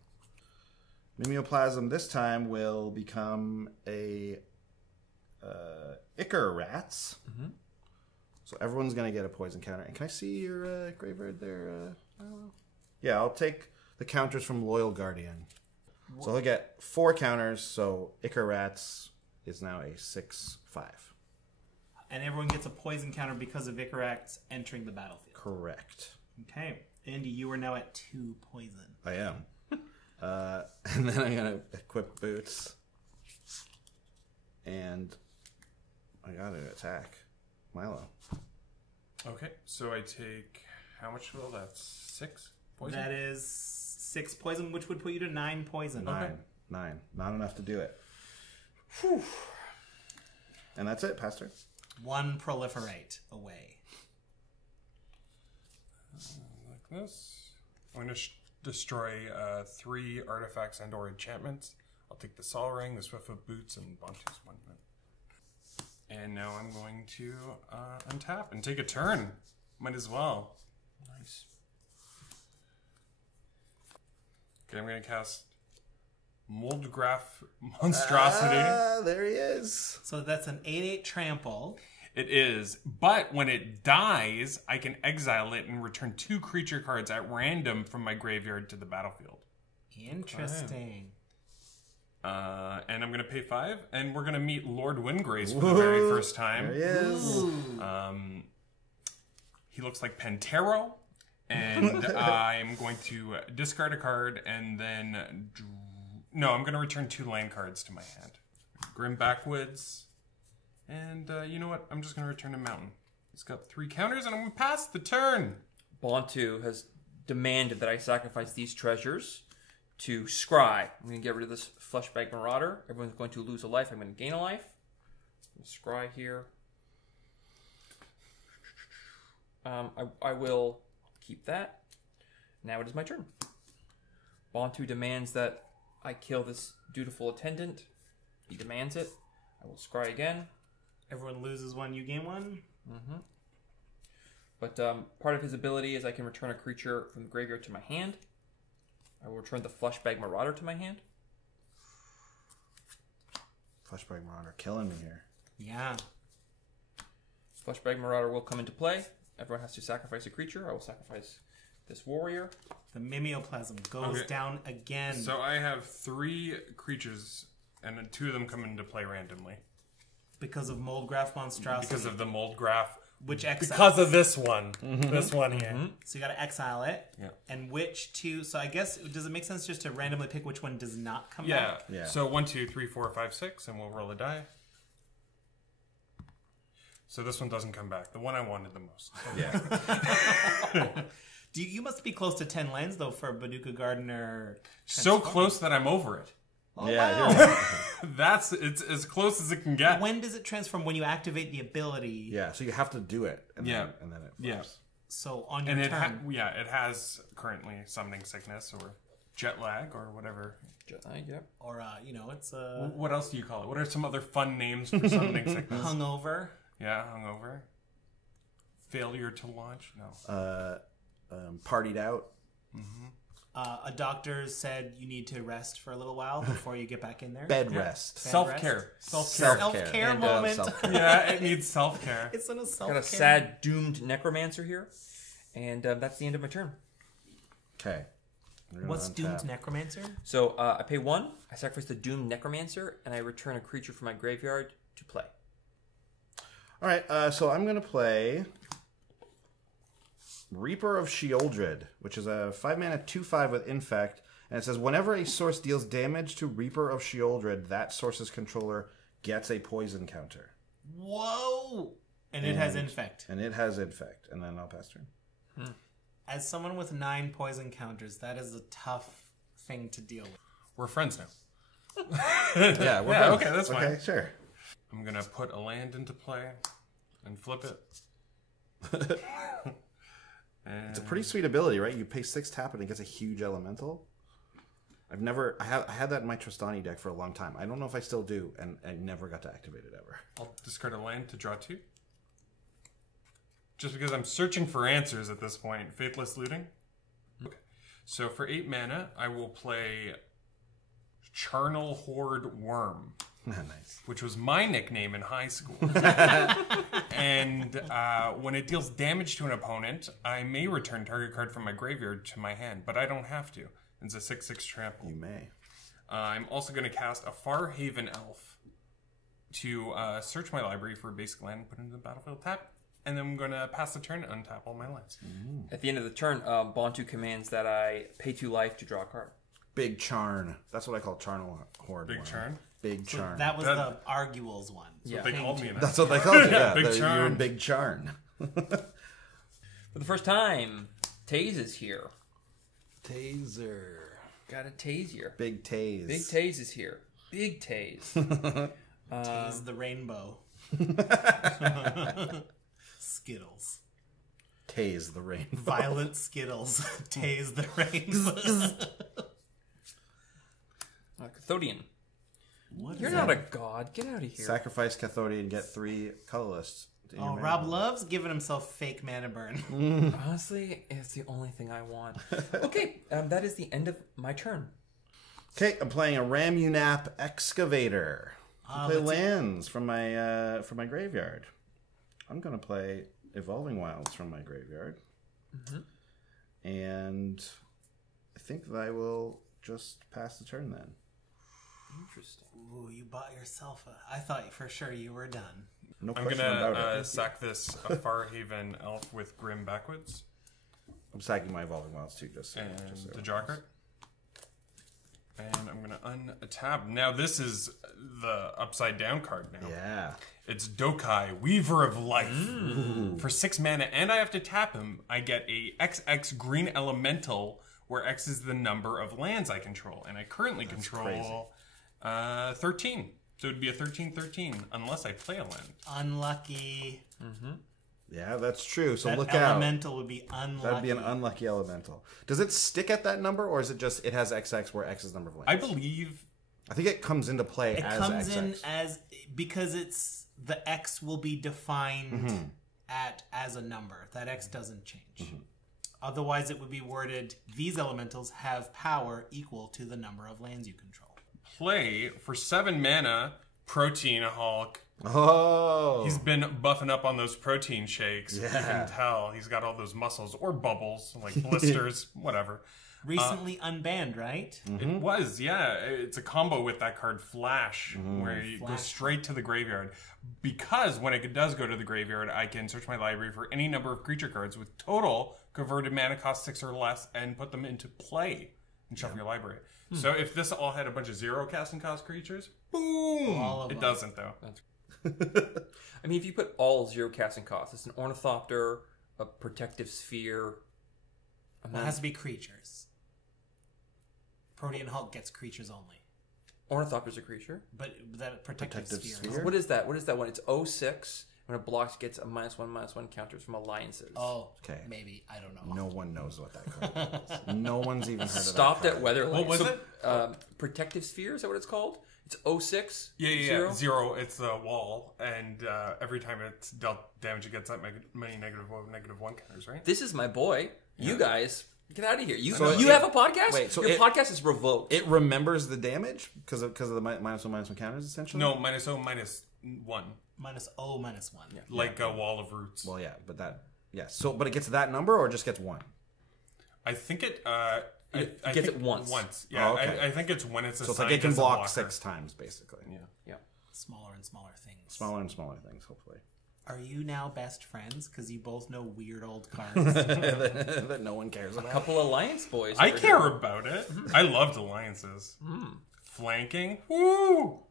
Mimeoplasm this time will become a Ichor Rats. So everyone's going to get a poison counter. And can I see your graveyard there? Yeah, I'll take the counters from Loyal Guardian. So he'll get 4 counters, so Ichor Rats is now a 6/5. And everyone gets a poison counter because of Icarax entering the battlefield. Correct. Okay, Andy, you are now at 2 poison. I am. And then I'm going to equip Boots. And I got to attack Milo. Okay, so I take how much will that's 6 poison? That is 6 poison, which would put you to 9 poison. 9. Not enough to do it. Whew. And that's it, Pastor. 1 proliferate away. Like this. I'm going to destroy 3 artifacts and/or enchantments. I'll take the Sol Ring, the Swiftfoot Boots, and Bontu's Monument. And now I'm going to untap and take a turn. Might as well. Nice. Okay, I'm going to cast Moldgraph Monstrosity. There he is. So that's an 8/8 trample. It is, but when it dies, I can exile it and return 2 creature cards at random from my graveyard to the battlefield. Interesting. And I'm going to pay 5, and we're going to meet Lord Windgrace for the very first time. There he is. He looks like Pantero, and I'm going to discard a card, and then... No, I'm going to return 2 land cards to my hand. Grim Backwoods, and you know what? I'm just going to return a mountain. He's got 3 counters, and I'm going to pass the turn. Bontu has demanded that I sacrifice these treasures to scry. I'm going to get rid of this Fleshbag Marauder. Everyone's going to lose a life. I'm going to gain a life. Scry here. I will keep that. Now it is my turn. Bontu demands that I kill this dutiful attendant. He demands it. I will scry again. Everyone loses 1, you gain 1. Mm-hmm. But part of his ability is I can return a creature from the graveyard to my hand. I will return the Fleshbag Marauder to my hand. Fleshbag Marauder killing me here. Yeah. Fleshbag Marauder will come into play. Everyone has to sacrifice a creature. I will sacrifice this warrior. The Mimeoplasm goes down again. So I have 3 creatures, and 2 of them come into play randomly. Because of Moldgraph Monstrosity. Because of the mold graph. Which exiles. Because of this one. This one here. So you got to exile it. Yeah. And which 2... So I guess, does it make sense just to randomly pick which one does not come Yeah. back? Yeah. So 1, 2, 3, 4, 5, 6, and we'll roll a die. So this one doesn't come back. The one I wanted the most. Yeah. You must be close to 10 lands, though, for Baduka Gardener. So close that I'm over it. Oh, Yeah. wow. It's as close as it can get. When does it transform? When you activate the ability? Yeah. So you have to do it. And Yeah. Then it Yeah. flips. So on your And turn. it has currently summoning sickness or jet lag or whatever. Yep. Or, it's What else do you call it? What are some other fun names for summoning sickness? hungover. Yeah, hungover. Failure to launch? No. Partied out. A doctor said you need to rest for a little while before you get back in there. Bed rest. Self-care. Self-care And, moment. self-care. Yeah, it needs self-care. It's in a self-care. Got a sad, doomed necromancer here. And that's the end of my turn. Okay. What's Doomed Necromancer? So I pay 1, I sacrifice the doomed necromancer, and I return a creature from my graveyard to play. All right. So I'm going to play Reaper of Sheoldred, which is a 5-mana 2/5 with infect. And it says, whenever a source deals damage to Reaper of Sheoldred, that source's controller gets a poison counter. Whoa! And it has infect. And it has infect. And then I'll pass turn. As someone with 9 poison counters, that is a tough thing to deal with. We're friends now. Yeah, we're Yeah, both. okay, that's fine. Okay, sure. I'm going to put a land into play and flip it. It's a pretty sweet ability, right? You pay 6 tap and it gets a huge elemental. I had that in my Tristani deck for a long time. I don't know if I still do, and I never got to activate it ever. I'll discard a land to draw 2. Just because I'm searching for answers at this point. Faithless Looting. Okay. So for 8 mana, I will play Charnel Horde Worm. Nice. Which was my nickname in high school. And when it deals damage to an opponent, I may return target card from my graveyard to my hand, but I don't have to. It's a 6/6 trample. You may. I'm also going to cast a Farhaven Elf to search my library for a basic land, put it into the battlefield, tap, and then I'm going to pass the turn and untap all my lands. At the end of the turn, Bontu commands that I pay 2 life to draw a card. Big Charn. That's what I call Charnel Horde. Big Worm. Charn? Big So Charn. that was the Arguels one. Yeah. They called me in That's what they call it. Yeah, Big you're Charn. Big Charn. For the first time, Teysa is here. Taser. Got a Teysa. Big Tase. Big Teysa is here. Big Teysa. Tease the rainbow. Skittles. Tase the rain. Violent Skittles. Tase the rainbow. Cathodian. What You're is not that? a god. Get out of here. Sacrifice Cathodian and get 3 colorlists. in your Oh, mana Rob pool. loves giving himself fake mana burn. Honestly, it's the only thing I want. Okay, that is the end of my turn. Okay, I'm playing a Ramunap Excavator. I play let's see. lands from my graveyard. I'm going to play Evolving Wilds from my graveyard. And I think that I will just pass the turn then. Interesting. Ooh, you bought yourself I thought for sure you were done. No I'm question gonna about it. sack this Farhaven elf with Grim Backwoods I'm sacking my Evolving Wilds too, just so. and the draw card. And I'm gonna untap. Now this is the upside down card now. Yeah. It's Dokai, Weaver of Life. For 6 mana, and I have to tap him. I get a XX green elemental, where X is the number of lands I control. And I currently control 13. So it would be a 13/13, unless I play a land. Unlucky. Yeah, that's true. So That look out. elemental would be unlucky. That'd be an unlucky elemental. Does it stick at that number, or is it just it has XX where X is the number of lands? I believe... I think it comes into play It as comes XX. in as because it's the X will be defined as a number. That X doesn't change. Otherwise, it would be worded: these elementals have power equal to the number of lands you control. Play for 7 mana, Protein Hulk. Oh. He's been buffing up on those protein shakes. Yeah. You can tell. He's got all those muscles or bubbles, like blisters, whatever. Recently unbanned, right? It was, yeah. It's a combo with that card Flash, where you go straight to the graveyard. Because when it does go to the graveyard, I can search my library for any number of creature cards with total converted mana cost 6 or less and put them into play and shuffle your library. So if this all had a bunch of 0 casting cost creatures, boom! All of It them. doesn't, though. I mean, if you put all 0 casting costs, it's an Ornithopter, a Protective Sphere. Well, it has to be creatures. Protean Hulk gets creatures only. Ornithopter's a creature. But that protective Protective sphere. sphere? What is that? What is that one? It's 06. When it blocks, it gets a -1/-1 counters from alliances. Oh, Okay. maybe. I don't know. No one knows what that card is. No one's even heard of Stopped that at card. Weatherlight. What was it? Protective Sphere, is that what it's called? It's 06. Yeah. 0, it's the wall, and every time it's dealt damage, it gets that many -1 counters, right? This is my boy. You guys, get out of here. You So you it- have a podcast? wait, so your it- podcast is revoked. It remembers the damage because of the -1/-1 counters, essentially? No, -0/-1. -1. Yeah. Like a wall of roots. Well, yeah, but that... Yeah, so, but it gets that number or just gets 1? I think it... It I gets think it once. Yeah, Oh, okay. I think it's when it's So it's assigned like it can as a block blocker. 6 times, basically. Yeah. Smaller and smaller things. Smaller and smaller things, hopefully. Are you now best friends? Because you both know weird old cards. that no one cares about. Couple Alliance boys. I over care here. about it. I loved alliances. Flanking. Woo!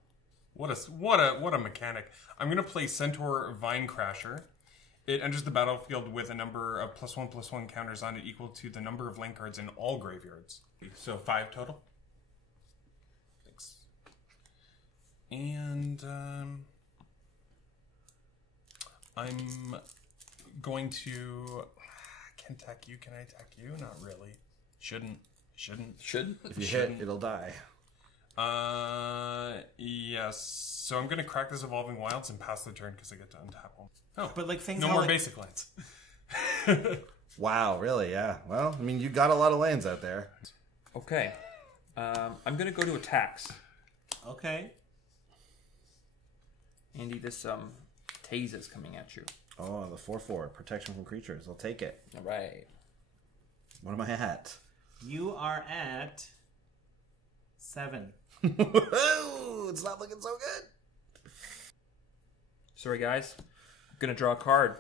What a mechanic. I'm gonna play Centaur Vine Crasher. It enters the battlefield with a number of +1/+1 counters on it equal to the number of link cards in all graveyards. So 5 total. Thanks. And I'm going to... Can attack you? Can I attack you? Not really. Shouldn't. Should. If you hit, it'll die. Yes. So I'm going to crack this Evolving Wilds and pass the turn because I get to untap one. Oh, But like things no how, more like- basic lands. Wow, really? Yeah. Well, I mean, you got a lot of lands out there. Okay. I'm going to go to attacks. Okay. Andy, this Teysa's coming at you. Oh, the 4/4 protection from creatures. I'll take it. All right. What am I at? You are at 7. Ooh, it's not looking so good. Sorry, guys. I'm going to draw a card.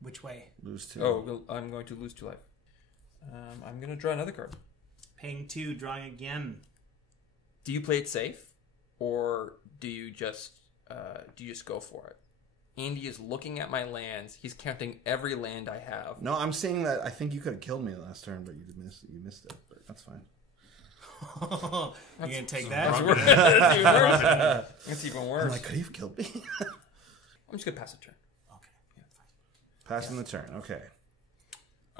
Which way? Lose 2. Oh, I'm going to lose 2 life. I'm going to draw another card. Paying 2, drawing again. Do you play it safe, or do you just go for it? Andy is looking at my lands. He's counting every land I have. No, I'm seeing that. I think you could have killed me last turn, but you missed it. But that's fine. You gonna take that? That's even worse. That's even worse. I'm like, could he have killed me? I'm just gonna pass a turn. Okay. Yeah, fine. Passing the turn. Okay.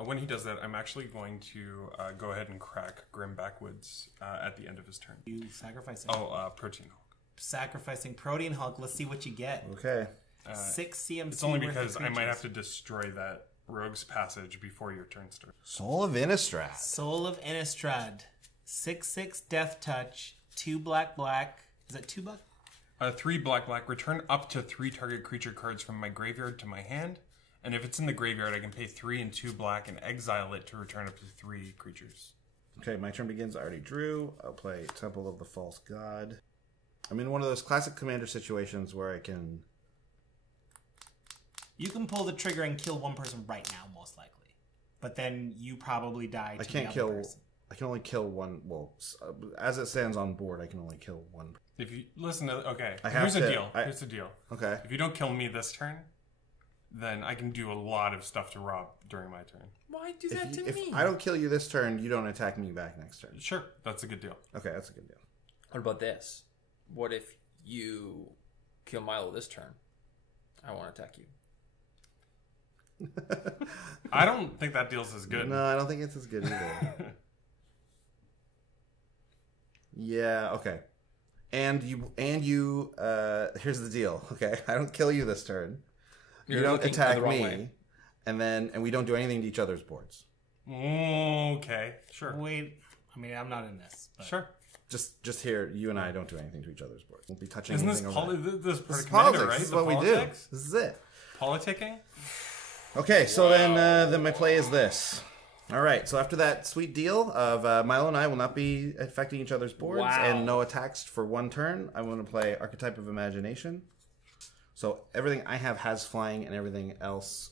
When he does that, I'm actually going to go ahead and crack Grim Backwoods at the end of his turn. You sacrificing. Protein Hulk. Sacrificing Protean Hulk. Let's see what you get. Okay. 6 CMC. It's only worth of because I might have creatures. to destroy that Rogue's Passage before your turn starts. Soul of Innistrad. Soul of Innistrad. 6/6 Death Touch. 2 black. Is that 2 black? 3 black. Return up to 3 target creature cards from my graveyard to my hand. And if it's in the graveyard, I can pay 3 and 2 black and exile it to return up to 3 creatures. Okay, my turn begins. I already drew. I'll play Temple of the False God. I'm in one of those classic commander situations where I can... You can pull the trigger and kill one person right now, most likely. But then you probably die to I can't the kill... other person. I can only kill one... Well, as it stands on board, I can only kill one. If you listen to... Okay, Here's the deal. Okay. If you don't kill me this turn, then I can do a lot of stuff to Rob during my turn. Why do that to If me? I don't kill you this turn, you don't attack me back next turn. Sure, that's a good deal. Okay, that's a good deal. What about this? What if you kill Milo this turn? I won't attack you. I don't think that deal's as good. No, I don't think it's as good either. Yeah, okay. And you here's the deal, okay? I don't kill you this turn. You You're don't looking attack the wrong me. way. And we don't do anything to each other's boards. Okay, sure. Wait, I mean, I'm not in this. But. Sure. Just here, you and I don't do anything to each other's boards. Won't be touching Isn't this anything over there. this part This of is Commander, politics. right? This is The what politics? we do. This is it. Politicking? Okay, so then my play is this. All right, so after that sweet deal of Milo and I will not be affecting each other's boards and no attacks for one turn, I'm going to play Archetype of Imagination. So everything I have has flying, and everything else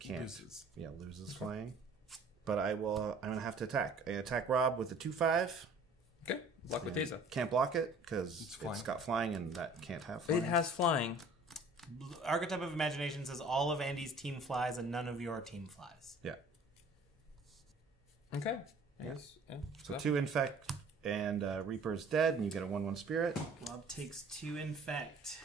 can't. Loses. Yeah, loses flying. But I'm going to have to attack. I attack Rob with the 2/5. Okay, luck with Teysa. Can't block it because flying. it's got flying, and that can't have flying. It has flying. Archetype of Imagination says all of Andy's team flies and none of your team flies. Yeah. Okay. Yes. Yeah. So 2 infect, and Reaper's dead, and you get a 1/1 spirit. Rob takes 2 infect.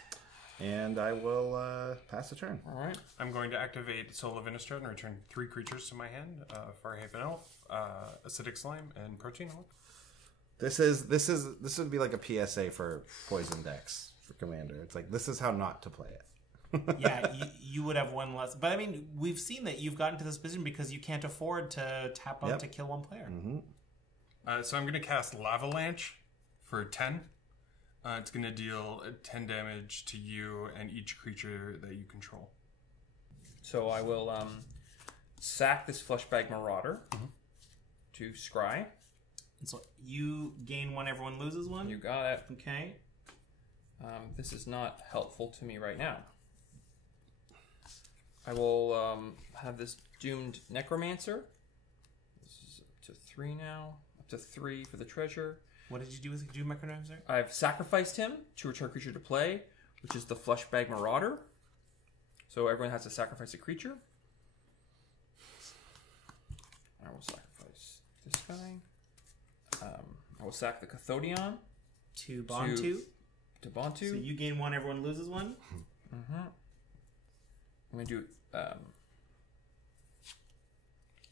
And I will pass the turn. All right. I'm going to activate Soul of Innistrad and return 3 creatures to my hand. Farhaven Elf, Acidic Slime, and Protein Elf. This would be like a PSA for poison decks for Commander. It's like, this is how not to play it. Yeah, you would have one less. But I mean, we've seen that you've gotten to this position because you can't afford to tap out to kill one player. Mm-hmm. So I'm going to cast Lavalanche for 10. It's going to deal 10 damage to you and each creature that you control. So I will sack this Fleshbag Marauder to scry. And so you gain 1, everyone loses 1? You got it. Okay. This is not helpful to me right now. I will have this Doomed Necromancer. This is up to 3 now. Up to 3 for the treasure. What did you do with do Microdynamics? I've sacrificed him to return a creature to play, which is the Fleshbag Marauder. So everyone has to sacrifice a creature. I will sacrifice this guy. I will sack the Cathodion To Bantu. to Bantu. So you gain 1, everyone loses 1? Mm-hmm. I'm going to do it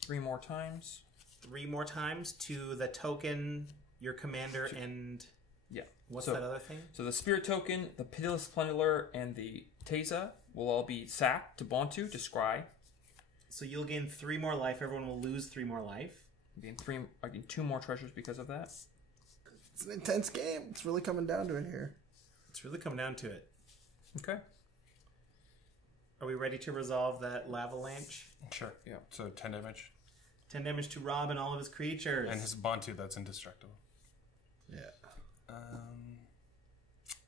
3 more times. 3 more times to the token, your commander, and Yeah. what's So- that other thing? So the Spirit Token, the Pitiless Plunderer, and the Teysa will all be sacked to Bantu to scry. So you'll gain 3 more life. Everyone will lose 3 more life. I gain 2 more treasures because of that. It's an intense game. It's really coming down to it here. It's really come down to it. Okay. Are we ready to resolve that Lavalanche? Sure. Yeah. So 10 damage. 10 damage to Rob and all of his creatures. And his Bantu, that's indestructible. Yeah.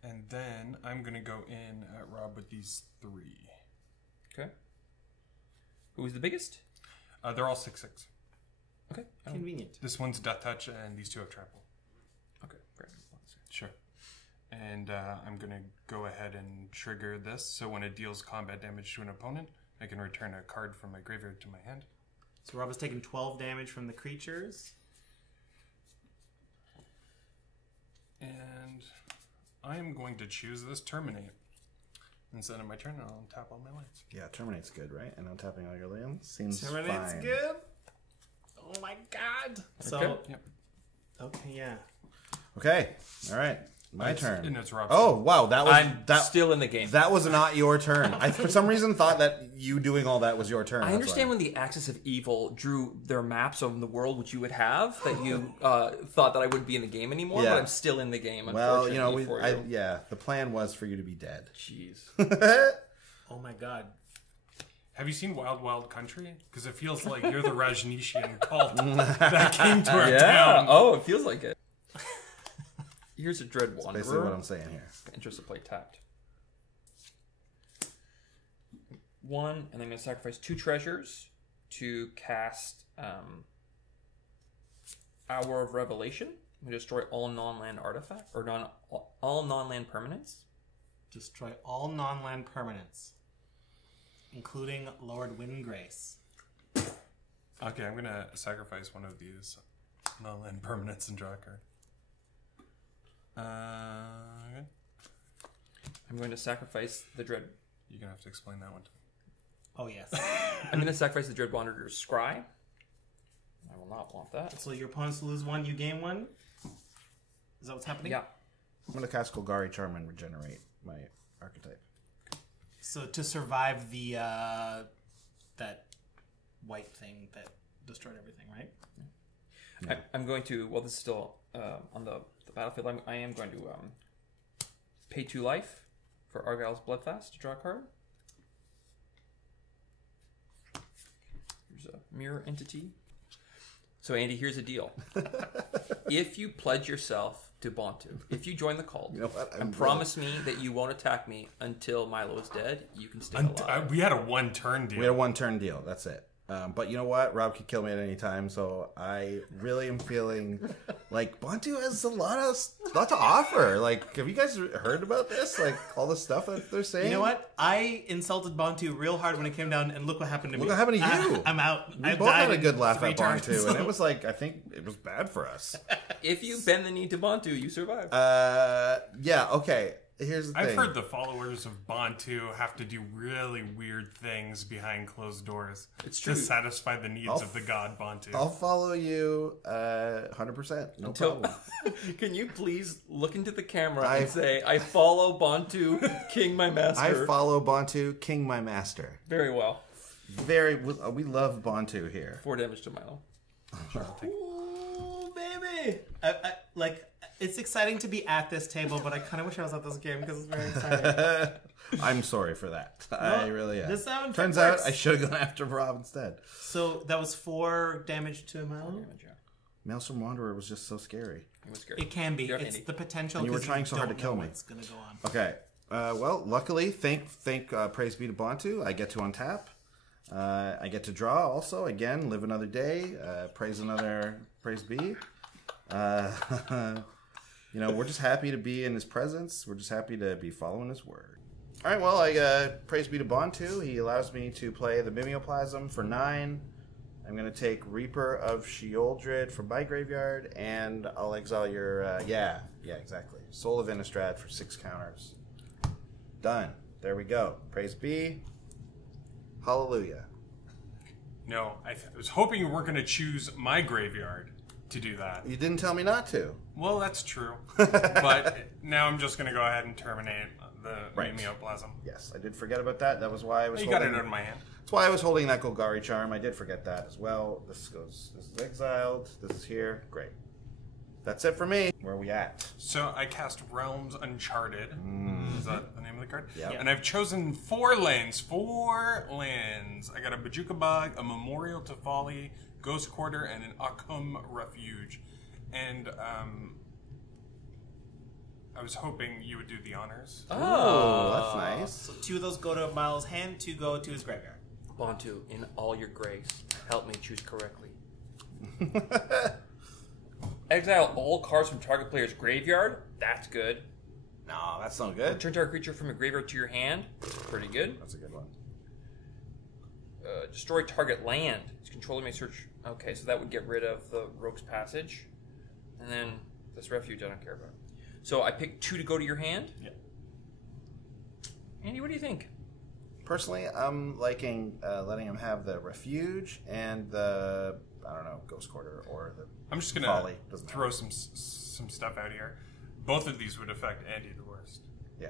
And then I'm going to go in at Rob with these 3. Okay. Who is the biggest? They're all 6/6. Okay. Convenient. This one's Death Touch, and these 2 have Trample. Okay, great. Sure. And I'm going to go ahead and trigger this. So when it deals combat damage to an opponent, I can return a card from my graveyard to my hand. So Rob has taken 12 damage from the creatures. And I am going to choose this Terminate. Instead of my turn, I'll tap all my lights. Yeah, Terminate's good, right? And untapping all your lands seems Terminate's fine. good. Oh my god. So, Okay. Yep. okay, yeah. Okay. All right. My turn. And it's Rob's Oh, wow. I'm still in the game. That was not your turn. I, for some reason, thought that you doing all that was your turn. I understand when the Axis of Evil drew their maps of the world, which you would have, that you thought that I wouldn't be in the game anymore, but I'm still in the game, Well, unfortunately. the plan was for you to be dead. Jeez. Oh my god. Have you seen Wild Wild Country? Because it feels like you're the Rajneeshian cult that came to our town. Oh, it feels like it. Here's a Dread Wanderer. Basically what I'm saying here. Interest to play tapped. 1, and then I'm going to sacrifice 2 treasures to cast Hour of Revelation. I'm going to destroy all non-land artifact or all non-land permanents. Destroy all non-land permanents, including Lord Windgrace. Okay, I'm going to sacrifice one of these non-land permanents and draw a card. Okay. I'm going to sacrifice the Dread. You're going to have to explain that one to me. Oh, yes. I'm going to sacrifice the Dread Wanderer's Scry. I will not want that. So your opponents lose 1, you gain 1? Is that what's happening? Yeah. I'm going to cast Golgari Charm and regenerate my archetype. So to survive the that white thing that destroyed everything, right? Yeah. I'm going to, well, this is still on the battlefield. I am going to pay 2 life for Argyle's Bloodfast to draw a card. Here's a mirror entity. So, Andy, here's the deal. If you pledge yourself to Bantu, if you join the cult, You know what? and promise me that you won't attack me until Milo is dead, you can stay alive. We had a one-turn deal. We had a 1-turn deal. That's it. But you know what? Rob could kill me at any time, so I really am feeling like Bantu has a lot to offer. Like, have you guys heard about this? Like, all the stuff that they're saying? You know what? I insulted Bantu real hard when it came down, and look what happened to me. Look what happened to you. I'm out. We I both died had a good in laugh 3 at Bantu, turns. and it was like, I think it was bad for us. If you bend the knee to Bantu, you survive. Yeah, okay. Here's the thing. I've heard the followers of Bantu have to do really weird things behind closed doors to satisfy the needs of the god Bantu. I'll follow you 100%. No problem. Can you please look into the camera and say, I follow Bantu, king my master? I follow Bantu, king my master. Very well. We love Bantu here. 4 damage to Milo. Ooh, baby! Like, it's exciting to be at this table, but I kind of wish I was at this game because it's very exciting. I'm sorry for that. I really am. This sound Turns out I should have gone after Rob instead. So that was 4 damage to Milo? Maelstrom Wanderer was just so scary. It was scary. It can be. You're It's Andy. the potential. And you were 'cause trying so hard to don't kill know me. what's gonna go on. Okay. Well, luckily, praise be to Bantu. I get to untap. I get to draw also. Again, live another day. Praise be. We're just happy to be in his presence. We're just happy to be following his word. All right, well, praise be to Bantu. He allows me to play the Mimeoplasm for 9. I'm going to take Reaper of Sheoldred from my graveyard, and I'll exile your, exactly. Soul of Innistrad for 6 counters. Done. There we go. Praise be. Hallelujah. No, I was hoping you weren't going to choose my graveyard to do that. You didn't tell me not to. Well, that's true. But now I'm just going to go ahead and terminate the Right. Mimeoplasm. Yes, I did forget about that. That was why I was You got it out of my hand. That's why I was holding that Golgari Charm. I did forget that as well. This is exiled. This is here. Great. That's it for me. Where are we at? So I cast Realms Uncharted. Is that the name of the card? Yep. And I've chosen 4 lands. 4 lands. I got a Bajuka Bog, a Memorial to Folly, Ghost Quarter, and an Akum Refuge. And I was hoping you would do the honors. Oh, that's nice. So 2 of those go to Milo's hand, 2 go to his graveyard. Bantu, in all your grace, help me choose correctly. Exile all cards from target player's graveyard. That's good. No, that's not good. Return target creature from your graveyard to your hand. Pretty good. That's a good one. Destroy target land. Its controller may search. Okay, so that would get rid of the Rogue's Passage. And then this refuge I don't care about. So I picked 2 to go to your hand. Yeah. Andy, what do you think? Personally, I'm liking letting him have the refuge and the, I don't know, Ghost Quarter or the I'm just going Folly. to Doesn't throw some stuff out here. Both of these would affect Andy the worst. Yeah.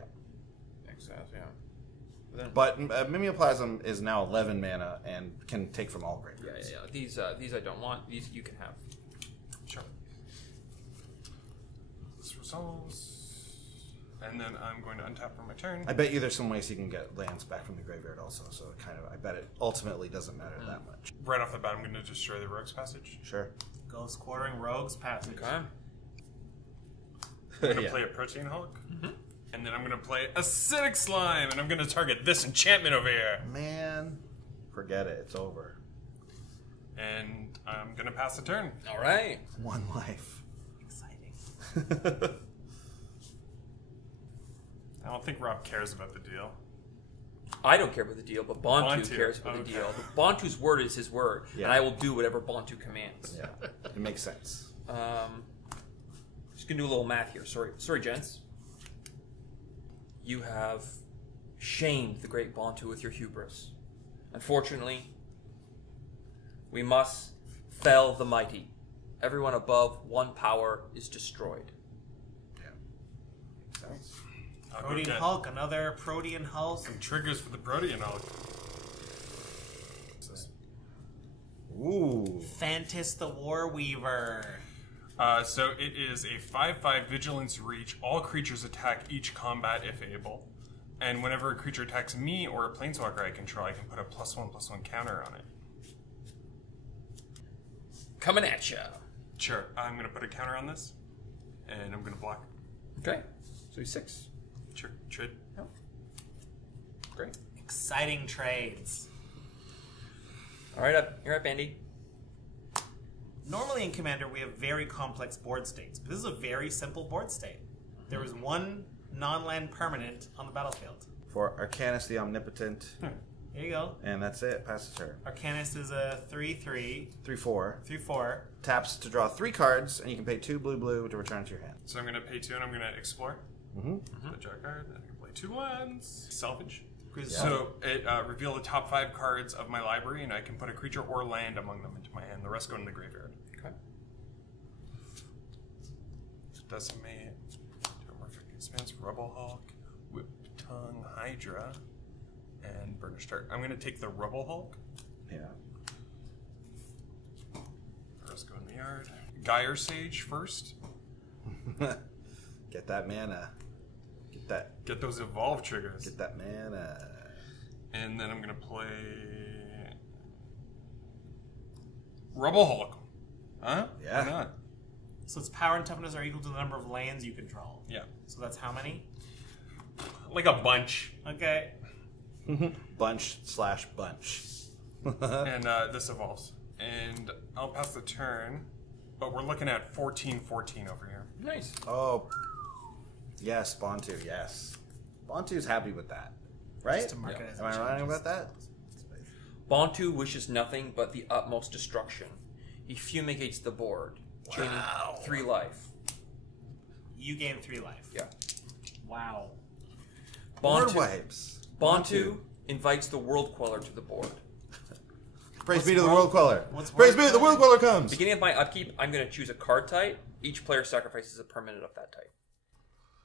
Makes sense, yeah. But Mimeoplasm is now 11 mana and can take from all graveyards. Yeah. These I don't want. These you can have. Sure. This resolves. And then I'm going to untap for my turn. I bet you there's some ways you can get lands back from the graveyard also, so I bet it ultimately doesn't matter that much. Right off the bat, I'm going to destroy the Rogue's Passage. Sure. Ghost Quartering Rogue's Passage. Okay. I'm going to play a Protein Hulk. And then I'm going to play Acidic Slime, and I'm going to target this enchantment over here. Man, forget it. It's over. And I'm going to pass the turn. All right. One life. Exciting. I don't think Rob cares about the deal. I don't care about the deal, but Bontu cares about the Okay. deal. Bontu's word is his word, Yeah. and I will do whatever Bontu commands. Yeah, it makes sense. Just gonna do a little math here. Sorry, gents. You have shamed the great Bontu with your hubris. Unfortunately, we must fell the mighty. Everyone above 1 power is destroyed. Yeah. Makes sense. I'll go Protean get Hulk, another Protean Hulk. some triggers for the Protean Hulk. Ooh. Fantis the War Weaver. So it is a 5/5 Vigilance Reach. All creatures attack each combat if able. And whenever a creature attacks me or a Planeswalker I control, I can put a +1/+1 counter on it. Coming at ya. Sure, I'm going to put a counter on this. And I'm going to block. Okay. So he's 6. Sure, should. Great. Exciting trades. All right, you're up, Andy. Normally in Commander, we have very complex board states, but this is a very simple board state. There is one non-land permanent on the battlefield. For Arcanus the Omnipotent, Here you go. and that's it. Pass the turn. Arcanus is a 3/3, 3/4. 3/4. Taps to draw 3 cards, and you can pay 2 blue to return it to your hand. So I'm going to pay 2 and I'm going to explore. Mm-hmm. The draw card. And I can play 2 lands. Salvage. Yeah. So it reveal the top 5 cards of my library, and I can put a creature or land among them into my hand. The rest go in the graveyard. Okay. Decimate, Metamorphic Expanse, Rubble Hulk, Whip Tongue Hydra, and Burnished Heart. I'm going to take the Rubble Hulk. Yeah. The rest go in the yard. Gyre Sage first. Get that mana. Get those Evolve triggers. Get that mana. And then I'm going to play Rubble Hulk. Huh? Yeah. Why not? So its power and toughness are equal to the number of lands you control. Yeah. So that's how many? Like a bunch. Okay. Bunch/bunch. And this evolves. And I'll pass the turn. But we're looking at 14/14 over here. Nice. Oh. Yes, Bontu, yes. Bontu's happy with that. Right? Just to mark it as Am I it wrong changes. about that? Bontu wishes nothing but the utmost destruction. He fumigates the board, chaining 3 life. You gain 3 life. Yeah. Wow. Board Bontu, wipes. Bontu invites the World Queller to the board. Praise be to the World Queller. What's Praise be World to the World Queller comes. Beginning of my upkeep, I'm going to choose a card type. Each player sacrifices a permanent of that type.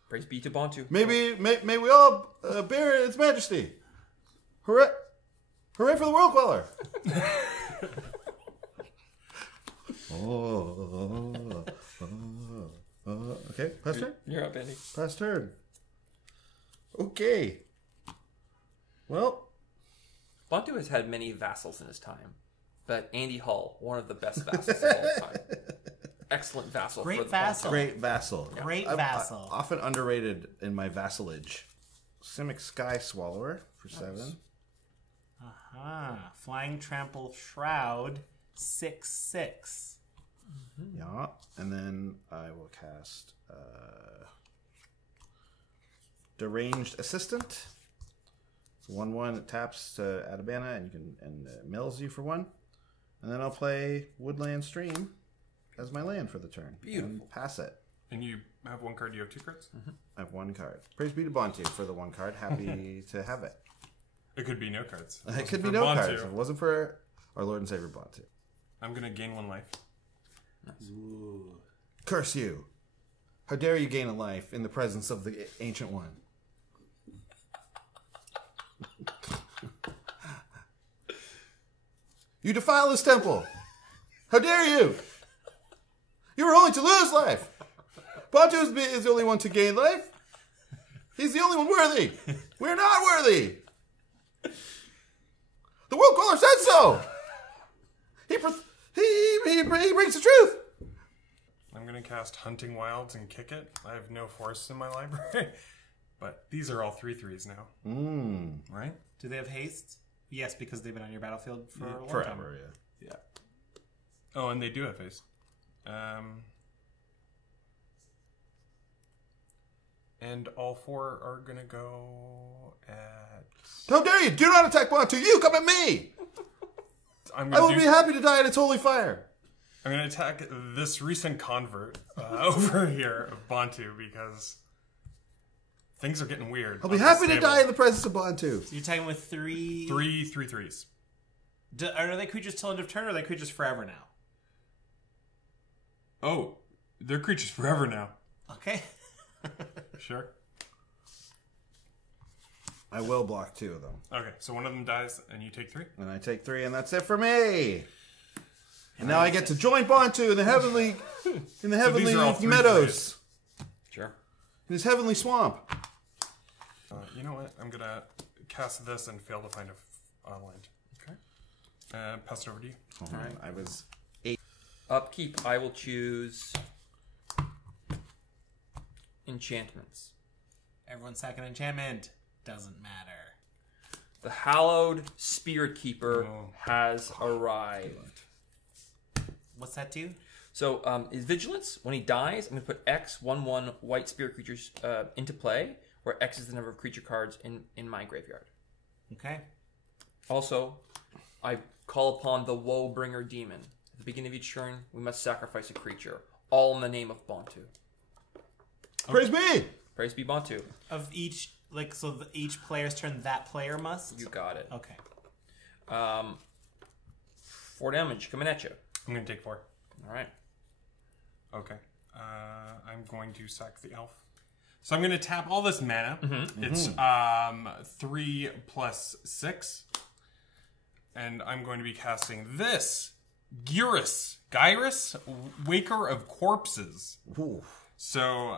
Praise be to Bontu. May we all bear its majesty. Hooray! Hooray for the World Queller. Okay, pass turn. You're up, Andy. Pass turn. Okay. Well, Bontu has had many vassals in his time, but Andy Hull, one of the best vassals of all time. Excellent vassal. Great for the vassal. great vassal. Great I'm vassal. often underrated in my vassalage. Simic Sky Swallower for 7. Aha. Flying Trample Shroud, 6/6. Yeah. And then I will cast Deranged Assistant. It's 1/1. It taps to add a mana and you can mills you for 1. And then I'll play Woodland Stream as my land for the turn. Beautiful. And pass it. And you have 1 card, you have 2 cards? I have 1 card. Praise be to Bontu for the 1 card. Happy to have it. It could be no cards. It could be For no Bontu. cards. If it wasn't for our Lord and Savior Bontu. I'm going to gain 1 life. Curse you. How dare you gain a life in the presence of the Ancient One? You defile this temple. How dare you? You were only to lose life. Bantu is the only one to gain life. He's the only one worthy. We're not worthy. The world caller said so. He brings the truth. I'm going to cast Hunting Wilds and kick it. I have no forests in my library. But these are all 3/3s now. Right? Do they have haste? Yes, because they've been on your battlefield for a long time. Forever, yeah. Oh, and they do have haste. And all 4 are going to go at... How dare you? Do not attack Bantu. You come at me. I will be happy to die in its holy fire. I'm going to attack this recent convert over here of Bantu because things are getting weird. I'll be happy to die in the presence of Bantu. So you're attacking with 3... 3/3s. Are they creatures till end of turn, or are they creatures forever now? Oh, they're creatures forever now. Okay. Sure. I will block 2 of them. Okay, so one of them dies and you take 3? And I take 3, and that's it for me. And now I get to join Bantu in the heavenly these are all 3/3s. meadows. Sure. In his heavenly swamp. You know what? I'm going to cast this and fail to find a land. Okay. Pass it over to you. All right. I was... Upkeep, I will choose enchantments. Everyone's second enchantment. Doesn't matter. The Hallowed Spirit Keeper has arrived. What's that do? So, his vigilance, when he dies, I'm going to put X 1/1 white spirit creatures into play, where X is the number of creature cards in my graveyard. Okay. Also, I call upon the Woebringer Demon. At the beginning of each turn, we must sacrifice a creature, all in the name of Bantu. Praise me! Praise be Bantu. Of each, each player's turn, that player must? You got it. Okay. 4 damage coming at you. I'm going to take 4. All right. Okay. I'm going to sack the elf. So I'm going to tap all this mana. It's 3 plus 6. And I'm going to be casting this. Gyrus, Waker of Corpses. Ooh. So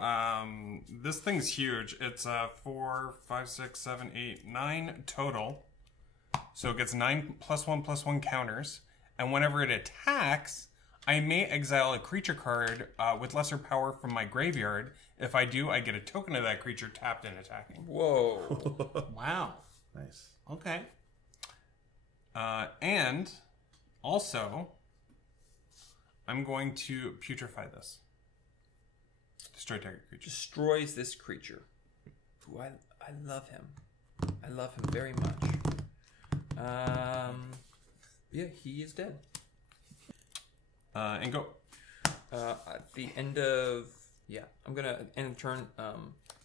this thing's huge. It's 4, 5, 6, 7, 8, 9 total. So it gets 9 +1/+1 counters. And whenever it attacks, I may exile a creature card with lesser power from my graveyard. If I do, I get a token of that creature tapped and attacking. Whoa. Wow. Nice. Okay. And also, I'm going to putrefy this. Destroy target creature. Destroys this creature. Ooh, I love him. I love him very much. Yeah, he is dead. And go. At the end of... Yeah, I'm going to, end of turn,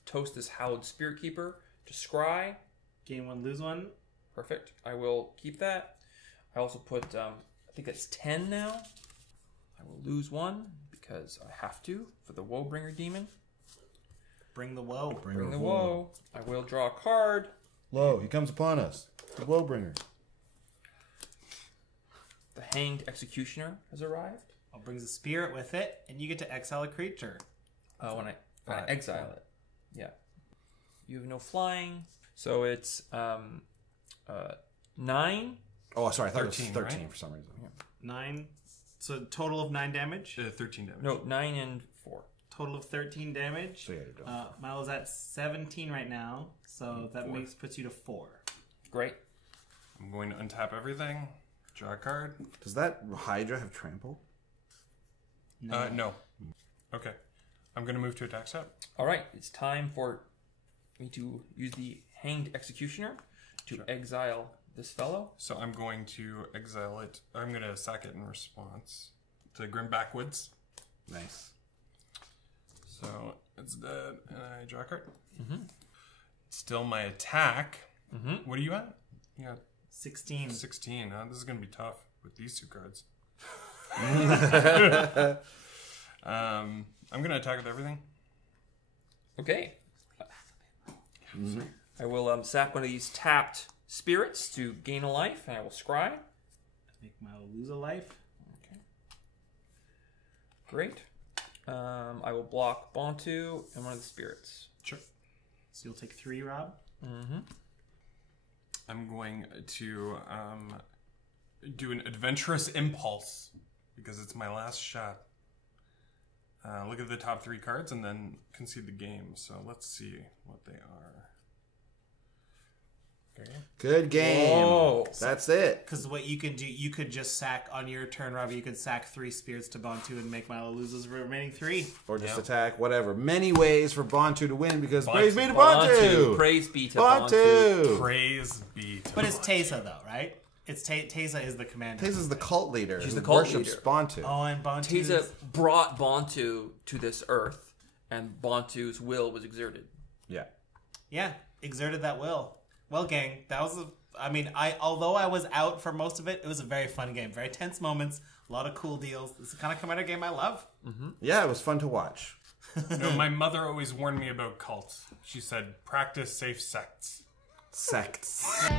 toast this Hallowed Spirit Keeper to Scry. Gain 1, lose 1. Perfect. I will keep that. I also put, I think that's 10 now. I will lose 1 because I have to for the Woebringer Demon. Bring the woe. Bring the woe. I will draw a card. Lo, he comes upon us. The Woebringer. The Hanged Executioner has arrived. It brings a spirit with it, and you get to exile a creature. When I exile it. Yeah. You have no flying. So it's 9. Oh, sorry. I thought 13, it was 13 right? for some reason. Yeah. 9. So total of 9 damage. 13 damage. No, 9 and 4. Total of 13 damage. So yeah, you're done. Milo's at 17 right now, so that puts you to 4. Great. I'm going to untap everything. Draw a card. Does that Hydra have trample? No. Okay. I'm going to move to attack step. All right. It's time for me to use the Hanged Executioner to exile this fellow. So I'm going to exile it. I'm going to sack it in response to Grim Backwoods. Nice. So it's dead, and I draw a card. Still my attack. What are you at? You got 16. 16. This is going to be tough with these 2 cards. I'm going to attack with everything. Okay. I will sack one of these tapped spirits to gain a life, and I will scry. Make Milo lose a life. Okay. Great. I will block Bontu and one of the spirits. Sure. So you'll take 3, Rob? Mm-hmm. I'm going to do an adventurous impulse because it's my last shot. Look at the top 3 cards and then concede the game. So let's see what they are. Okay. Good game. Whoa. That's it. Because what you can do, you could just sack on your turn, Robbie. You could sack 3 spirits to Bontu and make Milo lose his remaining 3. Or just Yep. attack, whatever. Many ways for Bontu to win because But- praise be to Bontu. Bontu. Praise be to Bontu. Praise be to But it's Teysa, though, right? It's Teysa is the commander. Teysa's the cult leader. She's who the cult worships leader. Bontu. Oh, and Bontu. Teysa brought Bontu to this earth, and Bontu's will was exerted. Yeah. Yeah, exerted that will. Well, gang, that was although I was out for most of it, it was a very fun game. Very tense moments, a lot of cool deals. It's the kind of commander game I love. Yeah, it was fun to watch. No, my mother always warned me about cults. She said, practice safe sects. Sects.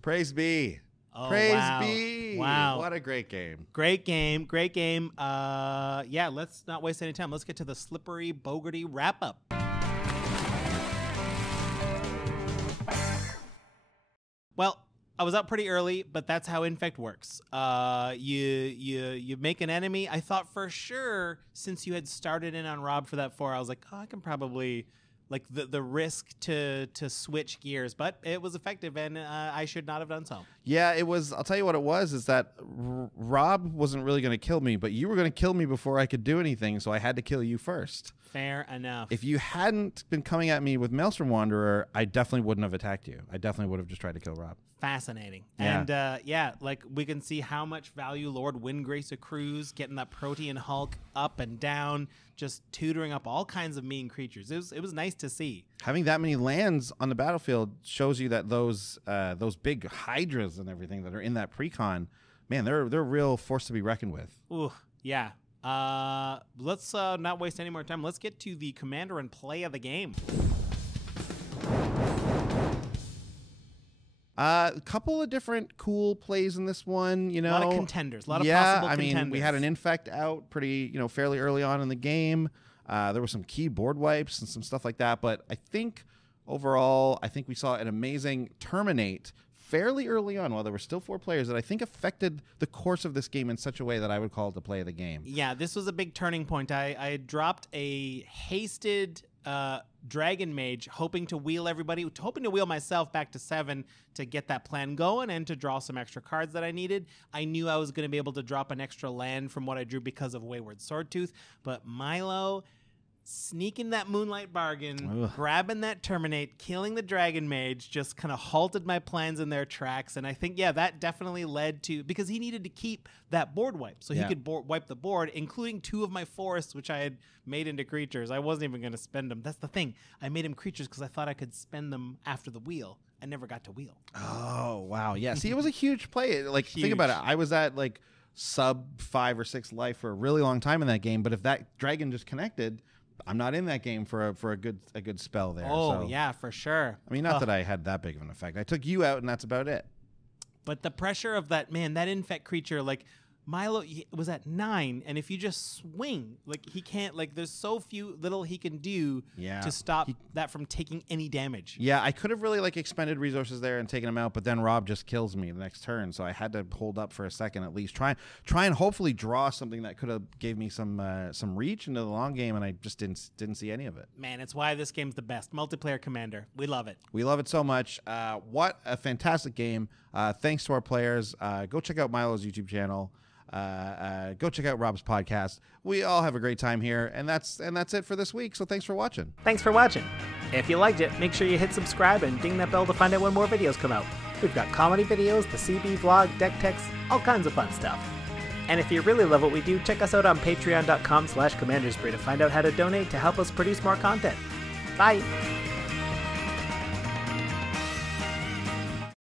Praise be. Oh, Praise wow. be. Wow. What a great game. Great game, great game. Yeah, let's not waste any time. Let's get to the Slippery Bogarty wrap-up. Well, I was up pretty early, but that's how infect works. You make an enemy. I thought for sure, since you had started in on Rob for that 4, I was like, oh, I can probably like the risk to switch gears, but it was effective, and I should not have done so. Yeah, it was. I'll tell you what it was, is that Rob wasn't really going to kill me, but you were going to kill me before I could do anything, so I had to kill you first. Fair enough. If you hadn't been coming at me with Maelstrom Wanderer, I definitely wouldn't have attacked you. I definitely would have just tried to kill Rob. Fascinating. Yeah. And like we can see how much value Lord Windgrace accrues, getting that Protean Hulk up and down, just tutoring up all kinds of mean creatures. It was nice to see. Having that many lands on the battlefield shows you that those big hydras and everything that are in that precon, man, they're a real force to be reckoned with. Ooh, yeah. Let's not waste any more time. Let's get to the commander and play of the game. A couple of different cool plays in this one, you know. A lot of contenders, a lot of possible contenders. I mean, we had an infect out fairly early on in the game. There were some key board wipes and some stuff like that, but I think overall, we saw an amazing terminate fairly early on while there were still 4 players that I think affected the course of this game in such a way that I would call it the play of the game. Yeah, this was a big turning point. I dropped a hasted Dragon Mage, hoping to wheel myself back to 7 to get that plan going and to draw some extra cards that I needed. I knew I was going to be able to drop an extra land from what I drew because of Wayward Swordtooth, but Milo sneaking that Moonlight Bargain, grabbing that Terminate, killing the Dragon Mage, just kind of halted my plans in their tracks. And I think, that definitely led to, because he needed to keep that board wipe. So he could wipe the board, including 2 of my forests, which I had made into creatures. I wasn't even going to spend them. That's the thing. I made them creatures because I thought I could spend them after the wheel. I never got to wheel. Oh, wow. Yeah. See, it was a huge play. Like, think about it. I was at sub 5 or 6 life for a really long time in that game. But if that dragon just connected, I'm not in that game for a good spell there. Oh, so. yeah, for sure. I mean, not that I had that big of an effect. I took you out, and that's about it. But the pressure of that infect creature, Milo was at 9, and if you just swing, he can't, there's so little he can do to stop that from taking any damage. Yeah, I could have really expended resources there and taken him out, but then Rob just kills me the next turn, so I had to hold up for a second at least, try and hopefully draw something that could have gave me some reach into the long game, and I just didn't see any of it. Man, it's why this game's the best multiplayer commander. We love it. We love it so much. What a fantastic game! Thanks to our players. Go check out Milo's YouTube channel. Go check out Rob's podcast. We all have a great time here, and that's it for this week. So thanks for watching. Thanks for watching. If you liked it, make sure you hit subscribe and ding that bell to find out when more videos come out. We've got comedy videos, the CB vlog, deck techs, all kinds of fun stuff. And if you really love what we do, check us out on patreon.com/commandersbrew to find out how to donate to help us produce more content. Bye!